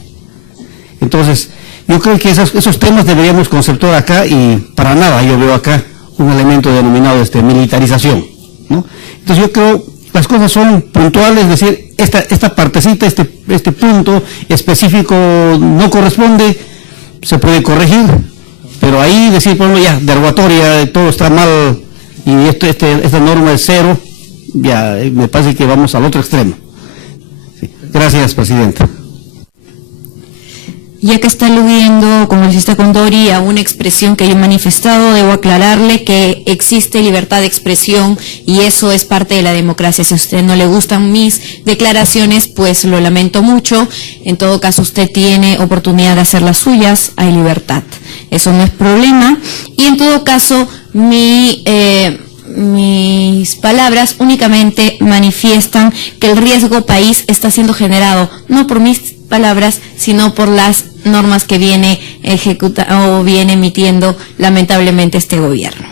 Entonces, yo creo que esos temas deberíamos conceptuar acá, y para nada yo veo acá un elemento denominado militarización, ¿no? Entonces yo creo las cosas son puntuales, es decir, esta partecita, este punto específico no corresponde, se puede corregir, pero ahí decir, por ejemplo, ya, derogatoria, todo está mal, y esta norma es cero, ya me parece que vamos al otro extremo. Sí. Gracias, Presidenta. Ya que está aludiendo, congresista Condori, a una expresión que yo he manifestado, debo aclararle que existe libertad de expresión y eso es parte de la democracia. Si a usted no le gustan mis declaraciones, pues lo lamento mucho. En todo caso, usted tiene oportunidad de hacer las suyas, hay libertad. Eso no es problema. Y en todo caso, mis palabras únicamente manifiestan que el riesgo país está siendo generado, no por mis palabras, sino por las normas que viene emitiendo lamentablemente este gobierno.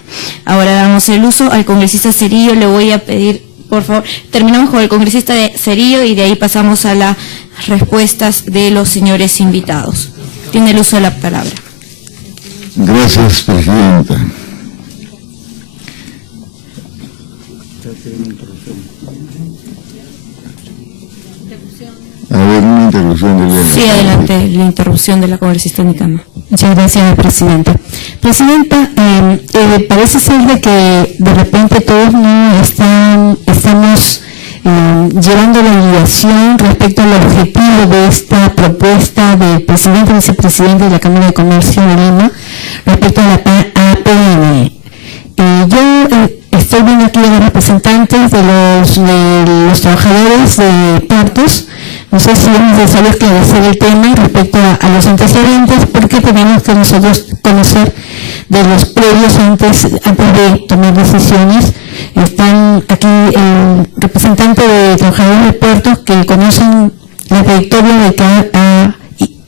Ahora damos el uso al congresista Cerillo. Le voy a pedir, por favor, terminamos con el congresista Cerillo y de ahí pasamos a las respuestas de los señores invitados. Tiene el uso de la palabra. Gracias, Presidenta. A ver, una interrupción de la... Sí, adelante, la interrupción de la congresista Nicama. Muchas gracias, Presidenta. Presidenta, parece ser de que de repente todos no estamos llevando la guiación respecto al objetivo de esta propuesta del presidente y vicepresidente de la Cámara de Comercio de Lima respecto a la APM. Yo estoy viendo aquí a los representantes de los trabajadores de puertos. No sé si es necesario esclarecer el tema respecto a los antecedentes, porque tenemos que nosotros conocer de los previos antes de tomar decisiones. Están aquí el representante de trabajadores de puertos que conocen la trayectoria de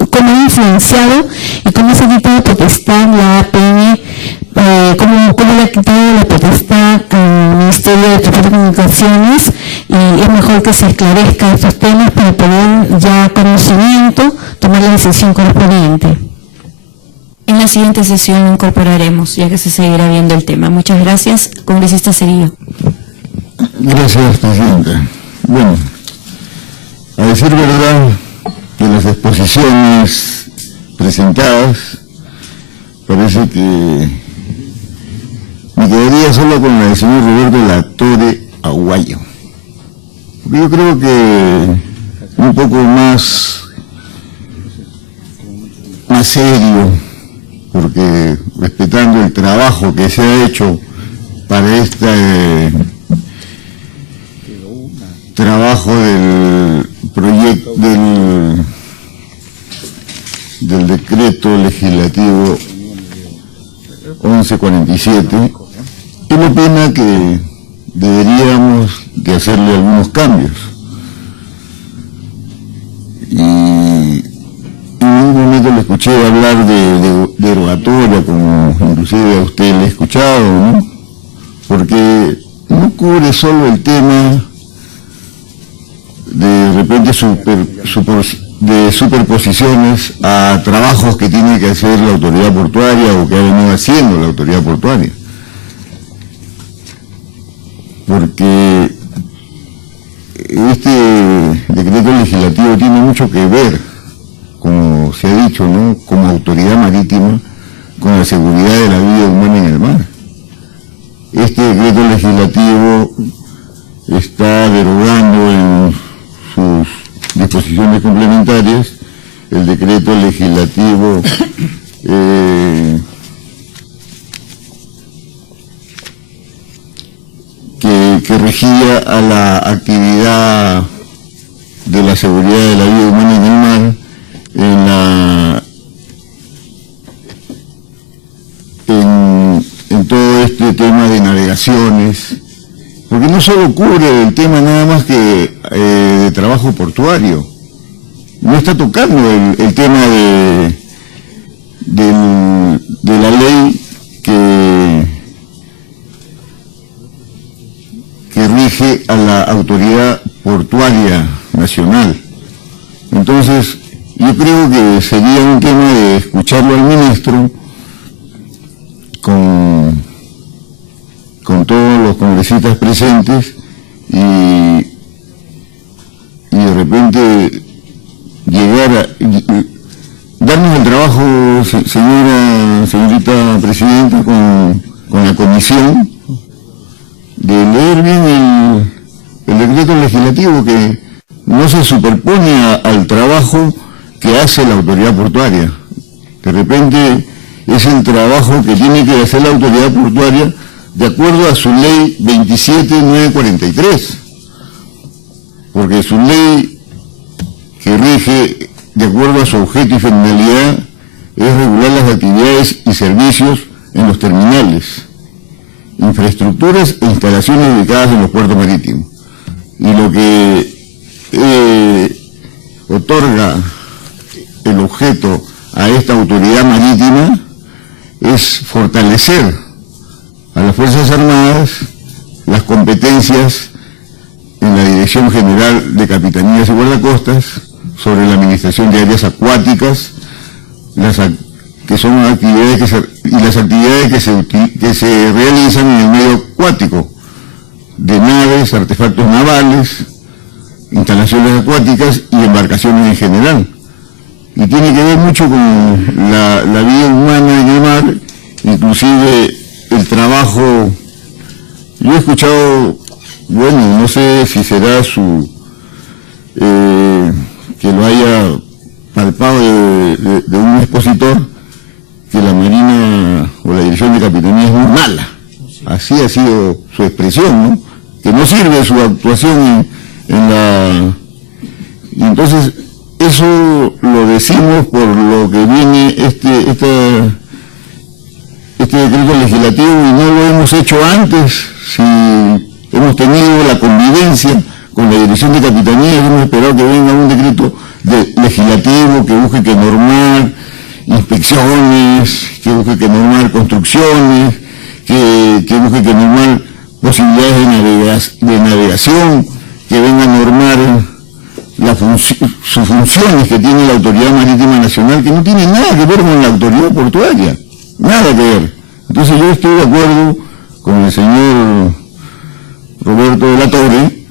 cómo ha influenciado y cómo se ha quitado potestad la APM, cómo le ha quitado la potestad al Ministerio de Telecomunicaciones, y es mejor que se esclarezca estos temas para poder ya conocimiento tomar la decisión correspondiente. En la siguiente sesión lo incorporaremos, ya que se seguirá viendo el tema. Muchas gracias, congresista Cerillo. Gracias, Presidenta. Bueno, a decir verdad, de las exposiciones presentadas, parece que me quedaría solo con la del señor Roberto Latorre Aguayo. Porque yo creo que un poco más serio, porque respetando el trabajo que se ha hecho para este trabajo del proyecto del decreto legislativo 1147, él opina que deberíamos de hacerle algunos cambios. Y en un momento le escuché hablar de derogatoria, como inclusive a usted le he escuchado, ¿no? Porque no cubre solo el tema de repente de superposiciones a trabajos que tiene que hacer la autoridad portuaria o que ha venido haciendo la autoridad portuaria. Porque este decreto legislativo tiene mucho que ver, como se ha dicho, ¿no?, como autoridad marítima, con la seguridad de la vida humana en el mar. Este decreto legislativo está derogando en sus disposiciones complementarias el decreto legislativo que regía a la actividad de la seguridad de la vida humana en el mar en todo este tema de navegaciones, porque no solo cubre el tema nada más que de trabajo portuario, no está tocando el tema de la ley que rige a la autoridad portuaria nacional. Entonces, yo creo que sería un tema de escucharlo al ministro con todos los congresistas presentes y de repente darnos el trabajo, señorita presidenta, con la comisión, de leer bien el decreto legislativo, que no se superpone al trabajo que hace la autoridad portuaria. De repente es el trabajo que tiene que hacer la autoridad portuaria de acuerdo a su ley 27943, porque su ley que rige de acuerdo a su objeto y finalidad es regular las actividades y servicios en los terminales, infraestructuras e instalaciones ubicadas en los puertos marítimos. Y lo que otorga el objeto a esta autoridad marítima es fortalecer a las Fuerzas Armadas las competencias en la Dirección General de Capitanías y Guardacostas sobre la administración de áreas acuáticas, que son actividades las actividades que se realizan en el medio acuático, de naves, artefactos navales, instalaciones acuáticas y embarcaciones en general. Y tiene que ver mucho con la vida humana en el mar, inclusive el trabajo. Yo he escuchado, bueno, no sé si será que lo haya palpado de un expositor, que la Marina o la Dirección de Capitanía es muy mala. Así ha sido su expresión, ¿no? Que no sirve su actuación y entonces eso lo decimos por lo que viene este decreto legislativo, y no lo hemos hecho antes. Si hemos tenido la convivencia con la Dirección de Capitanía, hemos esperado que venga un decreto legislativo que busque que normar inspecciones, que busque que normar construcciones, que busque que normar posibilidades de navegación, que venga a normar sus funciones que tiene la Autoridad Marítima Nacional, que no tiene nada que ver con la autoridad portuaria, nada que ver. Entonces yo estoy de acuerdo con el señor Roberto de la Torre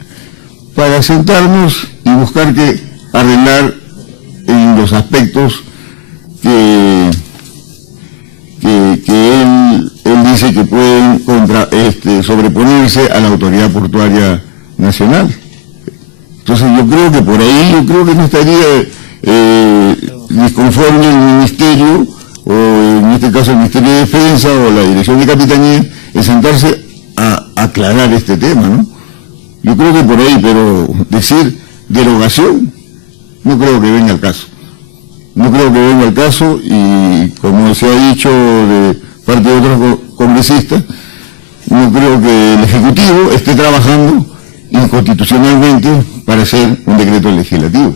para sentarnos y buscar que arreglar en los aspectos que él dice que pueden sobreponerse a la autoridad portuaria nacional. Entonces yo creo que por ahí, no estaría disconforme el ministerio, o en este caso el Ministerio de Defensa o la Dirección de Capitanía, en sentarse a aclarar este tema, ¿no? Yo creo que por ahí, pero decir derogación, no creo que venga al caso. No creo que venga al caso, y como se ha dicho de parte de otros congresistas, no creo que el Ejecutivo esté trabajando inconstitucionalmente para hacer un decreto legislativo,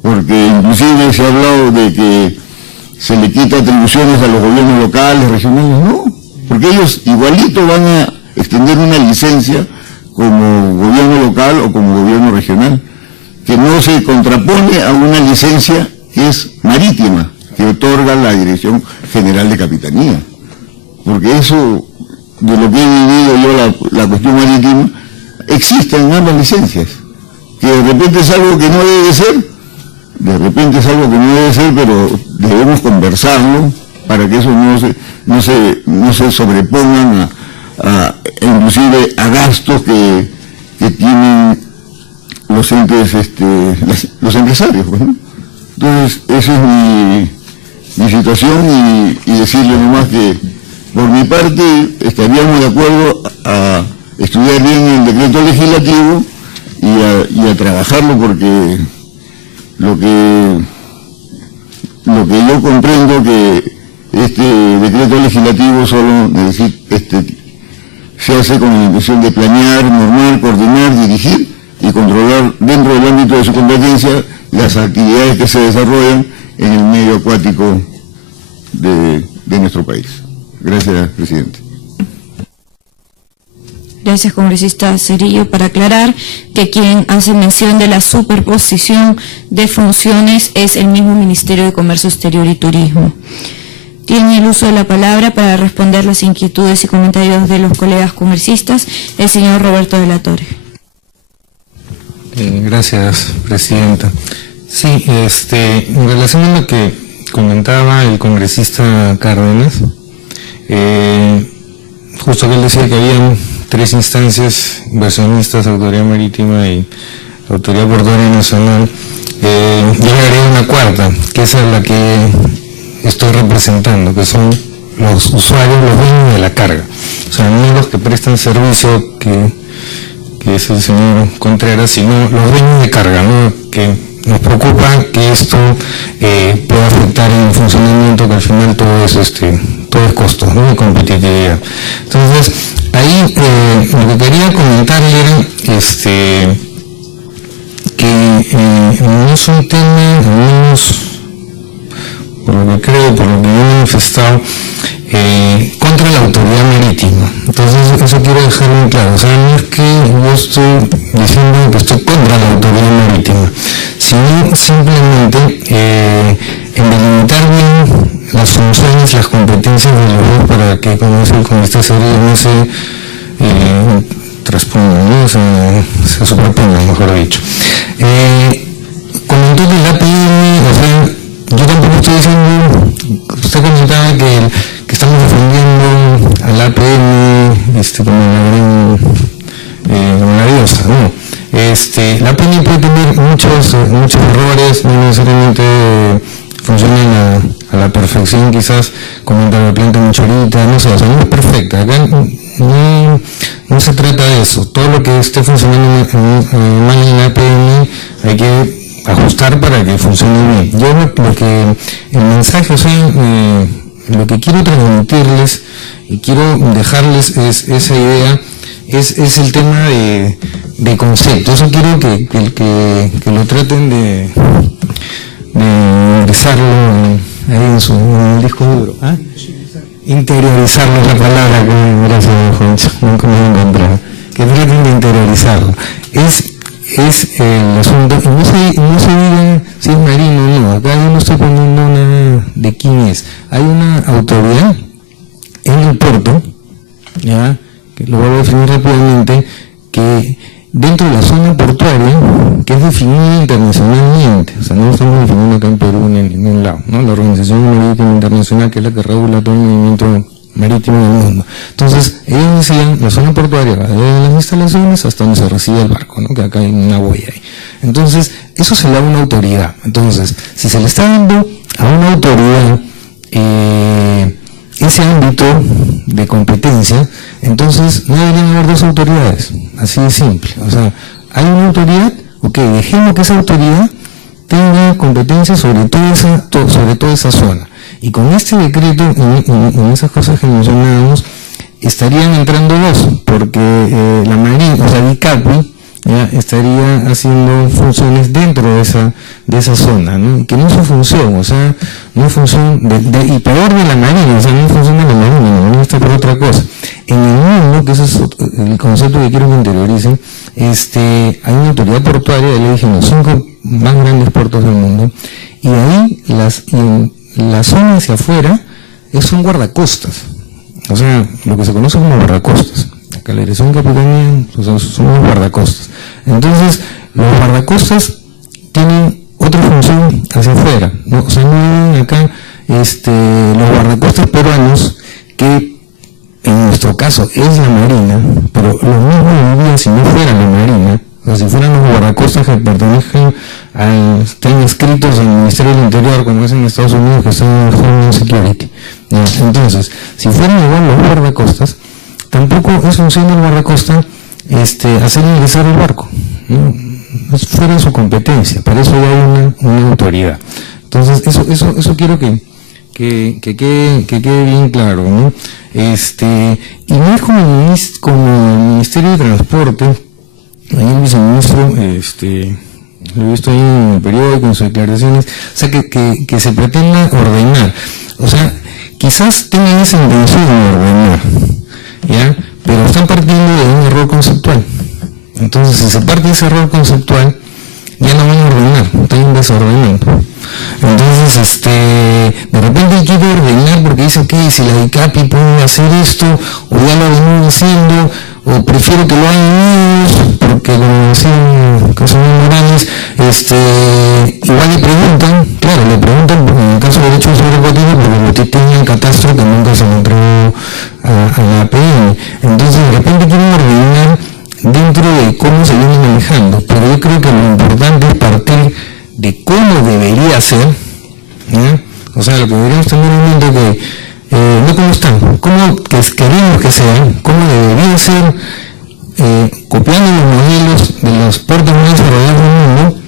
porque inclusive se ha hablado de que se le quita atribuciones a los gobiernos locales, regionales. No, porque ellos igualito van a extender una licencia como gobierno local o como gobierno regional, que no se contrapone a una licencia que es marítima, que otorga la Dirección General de Capitanía. Porque eso, de lo que he vivido yo, la cuestión marítima, existen ambas licencias, que de repente es algo que no debe ser, pero debemos conversarlo para que eso no se sobrepongan inclusive a gastos que tienen los entes, los empresarios, ¿no? Entonces, esa es mi situación, y decirle nomás que por mi parte estaríamos de acuerdo a estudiar bien el decreto legislativo y a trabajarlo, porque lo que yo comprendo que este decreto legislativo solo se hace con la intención de planear, normar, coordinar, dirigir y controlar dentro del ámbito de su competencia las actividades que se desarrollan en el medio acuático de nuestro país. Gracias, presidente. Gracias, congresista Cerillo. Para aclarar que quien hace mención de la superposición de funciones es el mismo Ministerio de Comercio Exterior y Turismo. Tiene el uso de la palabra para responder las inquietudes y comentarios de los colegas congresistas el señor Roberto de la Torre. Gracias, presidenta. Sí, en relación a lo que comentaba el congresista Cárdenas, justo que él decía que habían 3 instancias inversionistas, Autoridad Marítima y Autoridad Portuaria Nacional. Yo le agregué una cuarta, que es la que estoy representando, que son los usuarios, los dueños de la carga, o sea, no los que prestan servicio, que es el señor Contreras, sino los dueños de carga, ¿no? Que nos preocupa que esto pueda afectar en el funcionamiento, que al final todo es costo, ¿no? Y competitividad. Entonces, ahí lo que quería comentarle era que no es un tema, al menos por lo que creo, por lo que yo he manifestado, contra la autoridad marítima. Entonces, eso quiero dejar muy claro. O sea, no es que yo estoy diciendo que estoy contra la autoridad marítima, sino simplemente en delimitar bien las funciones, las competencias de los dos, para que, como dice el congresista Cerillo, no se transpongan, ¿no? se superpongan, mejor dicho. Comentó que la APM, o sea, yo tampoco estoy diciendo, usted comentaba que estamos defendiendo a la APM como la diosa, no. La APM puede tener muchos errores, no necesariamente funcionan a la perfección, quizás como la planta mucho ahorita, no sé, o sea, no es perfecta. Acá no se trata de eso. Todo lo que esté funcionando mal en la APM hay que ajustar para que funcione bien. Yo el mensaje, o sea, lo que quiero transmitirles y quiero dejarles es esa idea, es el tema de concepto. Eso quiero que lo traten de ingresarlo ahí en el disco duro. ¿Ah? Interiorizarlo es la palabra que, gracias, Juancho, nunca me he encontrado. Que traten de interiorizarlo. Es el asunto, y no se diga si es marino o no. Acá yo no estoy poniendo nada de quién es. Hay una autoridad en el puerto, ya, que lo voy a definir rápidamente, que dentro de la zona portuaria, que es definida internacionalmente, o sea, no lo estamos definiendo acá en Perú ni en ningún lado, ¿no? La Organización Marítima Internacional, que es la que regula todo el movimiento marítimo del mundo. Entonces, ellos decían, la zona portuaria va desde las instalaciones hasta donde se recibe el barco, ¿no? Que acá hay una boya ahí. Entonces, eso se le da a una autoridad. Entonces, si se le está dando a una autoridad ese ámbito de competencia, entonces no deberían haber 2 autoridades, así de simple. O sea, hay una autoridad, ok, dejemos que esa autoridad tenga competencia sobre toda esa zona. Y con este decreto, en esas cosas que mencionábamos, estarían entrando dos, porque la Marina, o sea, DICAPI, ya estaría haciendo funciones dentro de esa zona, ¿no? Que no es su función, o sea, no es función y peor de la Marina, o sea, no es función de la Marina está por otra cosa. En el mundo, que ese es el concepto que quiero que interioricen, hay una autoridad portuaria, ya le dije, los 5 más grandes puertos del mundo, y ahí en la zona hacia afuera son guardacostas, o sea, lo que se conoce como guardacostas. Acá la dirección capitanía, son los guardacostas. Entonces, los guardacostas tienen otra función hacia afuera, ¿no? O sea, no viven acá los guardacostas peruanos, que en nuestro caso es la Marina, pero lo mismo viviría si no fuera la Marina, o sea, si fueran los guardacostas que pertenecen están inscritos en el Ministerio del Interior, como es en Estados Unidos, que están en Homeland Security. ¿No? Entonces, si fueran igual los guardacostas, tampoco es función del guardacosta hacer ingresar el barco, ¿no? Es fuera de su competencia, para eso ya hay una autoridad. Entonces, eso quiero que quede bien claro, ¿no? Y no es como el Ministerio de Transporte, ahí el viceministro, lo he visto ahí en el periódico, en sus declaraciones, o sea, que se pretenda ordenar, o sea, quizás tengan esa intención de ordenar, ¿ya? Pero están partiendo de un error conceptual. Entonces, si se parte de ese error conceptual, ya no van a ordenar, están desordenando. Entonces, de repente quiere ordenar porque dice que si la DICAPI puede hacer esto, o ya lo venimos haciendo, o prefiero que lo hagan ellos, porque como decían Casimiro Morales, igual le preguntan, claro, en el caso de derechos sobrecuáticos, porque tiene el catastro que nunca se le entregó a la APN. Entonces, de repente quieren ordenar dentro de cómo se viene manejando, pero yo creo que lo importante es partir de cómo debería ser, ¿eh? O sea, lo que deberíamos tener en mente es que no cómo están, cómo queremos que sean, cómo debería ser, copiando los modelos de los puertos más desarrollados del mundo,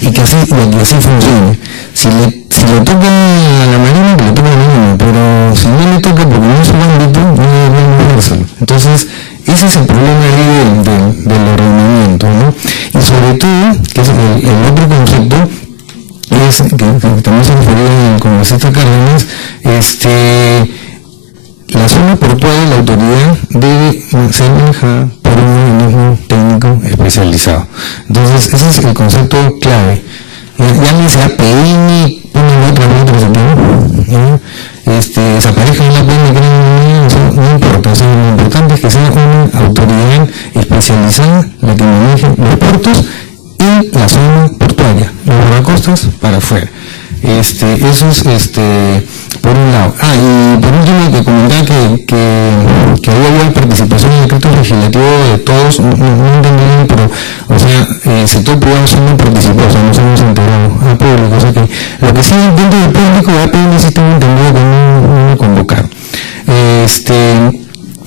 y que así funcione. Si le toca a la Marina, que le toca a la Marina, pero si no le toca porque no es su ámbito, no deberíamos dárselo. Entonces, ese es el problema ahí del ordenamiento, ¿no? Y sobre todo, que es el otro concepto, es que también se refería en el congresista Cárdenas, la zona portuaria, la autoridad debe ser manejada por un organismo técnico especializado. Entonces, ese es el concepto clave. Llámese APN, pongan otro sentido, desaparezca en la APN, no importa. O sea, lo importante es que sea una autoridad especializada la que maneje los puertos y la zona portuaria, los guardacostas para afuera. Eso es por un lado. Y por último hay que comentar que había participación en el decreto legislativo de todos, no entendí bien, pero o sea, el sector privado no participó, o sea, no se nos enteró al público, o sea que lo que sí dentro del público va a pedir sí tengo entendido que no convocar.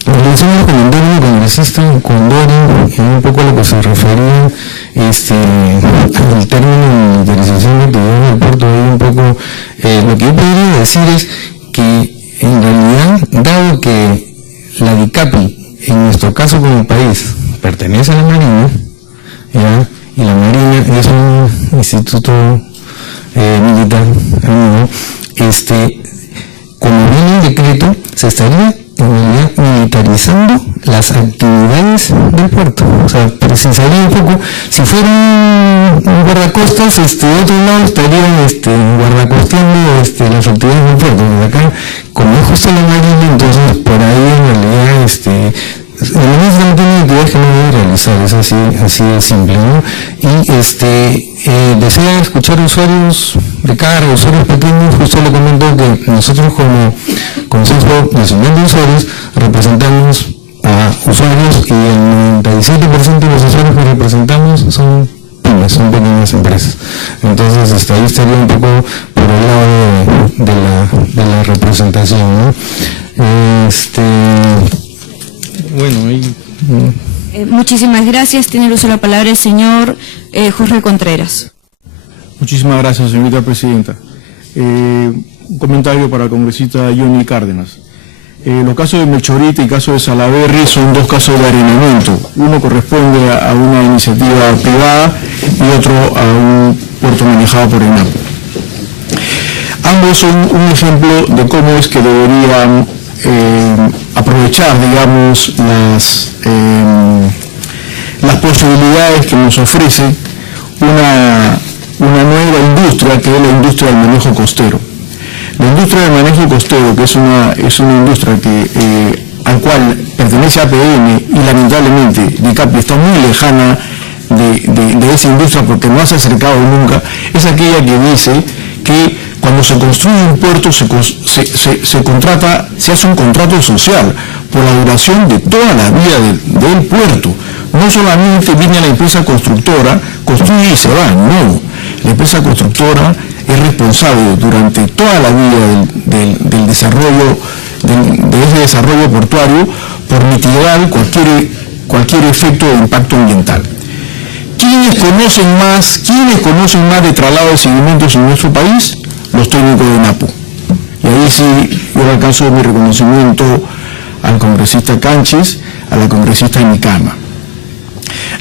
En relación a los comentarios del congresista Condori, un poco a lo que se refería al término de militarización de actividades del puerto, ahí un poco lo que yo podría decir es que en realidad, dado que la DICAPI, en nuestro caso como país, pertenece a la Marina, ¿ya? Y la Marina es un instituto militar, ¿no? Como viene el decreto, se estaría en realidad militarizando las actividades del puerto. O sea, precisaría un poco, si fuera un guardacostas, de otro lado estarían guardacosteando las actividades del puerto. Desde acá, como es justo la Marina, entonces por ahí en realidad el ministro no tiene actividades que no debe realizar, es así de simple, ¿no? Y desea escuchar usuarios de carga, usuarios pequeños. Justo le comento que nosotros como Consejo Nacional de Usuarios representamos a usuarios y el 97% de los usuarios que representamos son pymes, son pequeñas empresas. Entonces ahí estaría un poco por el lado de la representación, ¿no? Bueno, ahí... Muchísimas gracias. Tiene el uso de la palabra el señor Jorge Contreras. Muchísimas gracias, señorita presidenta. Un comentario para el congresista Johnny Cárdenas. Los casos de Melchorita y caso de Salaberry son dos casos de arenamiento. Uno corresponde a una iniciativa privada y otro a un puerto manejado por ENAPO. Ambos son un ejemplo de cómo es que deberían aprovechar, digamos, las posibilidades que nos ofrece una nueva industria, que es la industria del manejo costero. La industria del manejo costero, que es una industria al cual pertenece a APM, y lamentablemente DICAPI está muy lejana de esa industria porque no se ha acercado nunca, es aquella que dice que cuando se construye un puerto se hace un contrato social por la duración de toda la vida del puerto. No solamente viene la empresa constructora, construye y se va, no. La empresa constructora es responsable durante toda la vida del desarrollo, de ese desarrollo portuario, por mitigar cualquier efecto de impacto ambiental. ¿Quiénes conocen más de traslado de sedimentos en nuestro país? Los técnicos de ENAPO. Y ahí sí yo alcanzo mi reconocimiento al congresista Canches, a la congresista Nicama.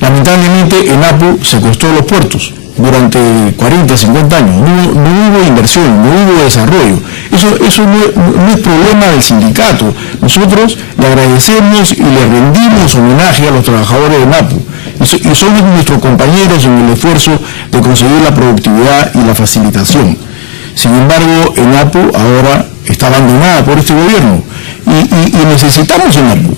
Lamentablemente ENAPO secuestró los puertos durante 40, 50 años. No hubo inversión, no hubo desarrollo. Eso no es problema del sindicato. Nosotros le agradecemos y le rendimos homenaje a los trabajadores de ENAPO. Y son nuestros compañeros en el esfuerzo de conseguir la productividad y la facilitación. Sin embargo, ENAPO ahora está abandonada por este gobierno y necesitamos ENAPO.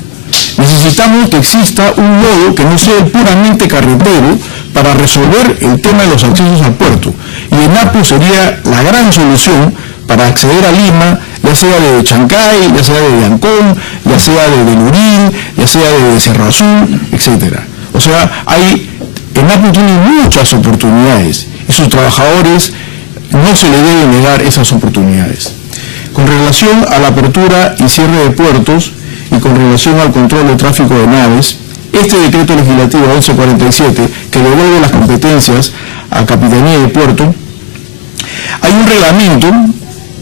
Necesitamos que exista un nodo que no sea puramente carretero para resolver el tema de los accesos al puerto. Y ENAPO sería la gran solución para acceder a Lima, ya sea de Chancay, ya sea de Ancón, ya sea de Belurín, ya sea de Cerro Azul, etc. O sea, ENAPO tiene muchas oportunidades y sus trabajadores no se le debe negar esas oportunidades. Con relación a la apertura y cierre de puertos y con relación al control de tráfico de naves, este decreto legislativo 1147, que devuelve las competencias a Capitanía de Puerto, hay un reglamento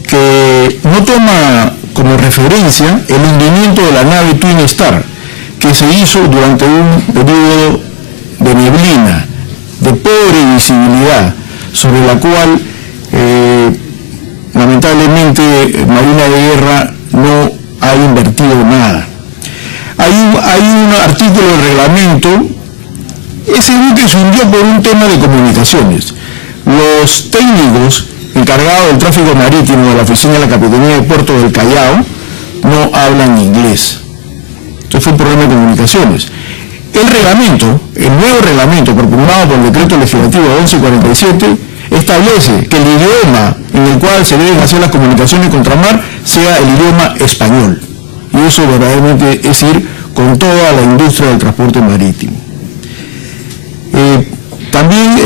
que no toma como referencia el hundimiento de la nave Twin Star, que se hizo durante un periodo de neblina, de pobre visibilidad, sobre la cual lamentablemente Marina de Guerra no ha invertido nada. Hay un artículo del reglamento, ese buque se hundió por un tema de comunicaciones. Los técnicos encargados del tráfico marítimo de la oficina de la Capitanía de Puerto del Callao no hablan inglés. Entonces fue un problema de comunicaciones. El nuevo reglamento promulgado por el decreto legislativo 1147 establece que el idioma en el cual se deben hacer las comunicaciones contramar sea el idioma español. Y eso verdaderamente es ir con toda la industria del transporte marítimo. También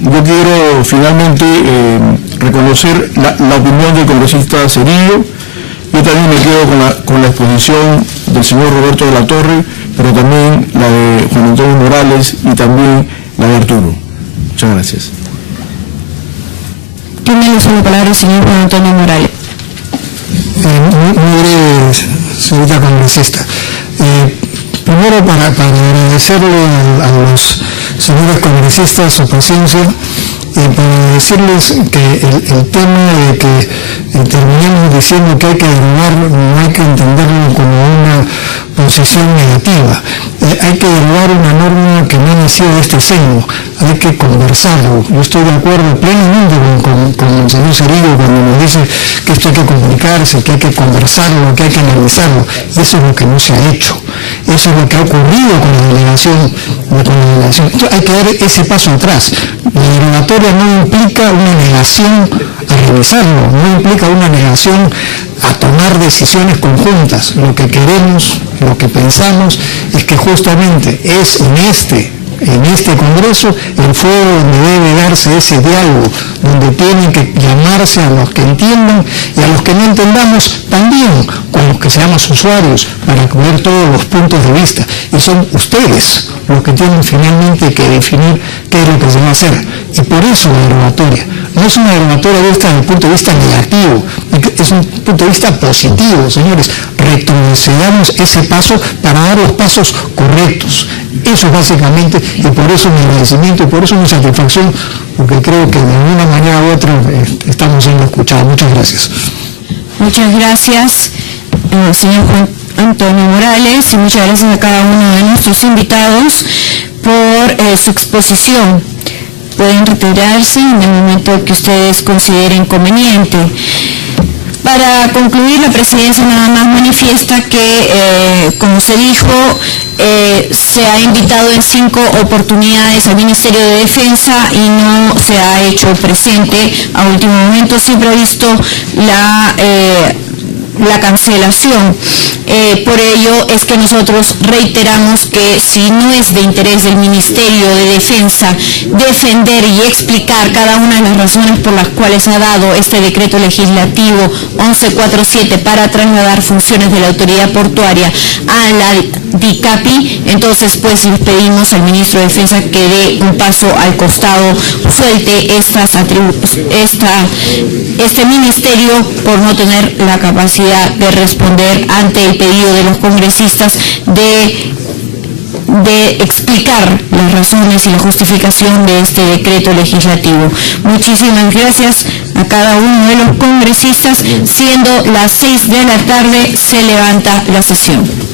yo quiero finalmente reconocer la opinión del congresista Cerillo. Yo también me quedo con la exposición del señor Roberto de la Torre, pero también la de Juan Antonio Morales y también la de Arturo. Muchas gracias. Tiene el uso de la palabra el señor Juan Antonio Morales. Muy breve, señorita congresista. Primero, para agradecerle a los señores congresistas su paciencia y para decirles que el tema de que terminamos diciendo que hay que derogar no hay que entenderlo como una posición negativa. Hay que derogar una norma que no ha nacido de este seno, hay que conversarlo. Yo estoy de acuerdo plenamente con el señor Cerillo cuando nos dice que esto hay que comunicarse, que hay que conversarlo, que hay que analizarlo, y eso es lo que no se ha hecho. Eso es lo que ha ocurrido con la delegación. Entonces hay que dar ese paso atrás. La derogatoria no implica una negación a revisarlo, no implica una negación a tomar decisiones conjuntas. Lo que queremos, lo que pensamos es que justamente es en este en este Congreso el foro donde debe darse ese diálogo, donde tienen que llamarse a los que entiendan y a los que no entendamos también, con los que seamos usuarios, para ver todos los puntos de vista. Y son ustedes los que tienen finalmente que definir qué es lo que se va a hacer. Y por eso la derogatoria. No es una derogatoria vista desde el punto de vista negativo, es un punto de vista positivo, señores. Retrocedamos ese paso para dar los pasos correctos. Eso es básicamente, y por eso mi agradecimiento y por eso mi satisfacción, porque creo que de alguna manera u otra estamos siendo escuchados. Muchas gracias. Muchas gracias, señor Juan Antonio Morales, y muchas gracias a cada uno de nuestros invitados por su exposición. Pueden retirarse en el momento que ustedes consideren conveniente. Para concluir, la presidencia nada más manifiesta que, como se dijo, se ha invitado en 5 oportunidades al Ministerio de Defensa y no se ha hecho presente a último momento. Siempre ha visto la cancelación. Por ello es que nosotros reiteramos que si no es de interés del Ministerio de Defensa defender y explicar cada una de las razones por las cuales ha dado este decreto legislativo 1147 para trasladar funciones de la autoridad portuaria a la DICAPI, entonces pues les pedimos al Ministro de Defensa que dé un paso al costado, suelte este ministerio por no tener la capacidad de responder ante el pedido de los congresistas de explicar las razones y la justificación de este decreto legislativo. Muchísimas gracias a cada uno de los congresistas. Siendo las 6 de la tarde, se levanta la sesión.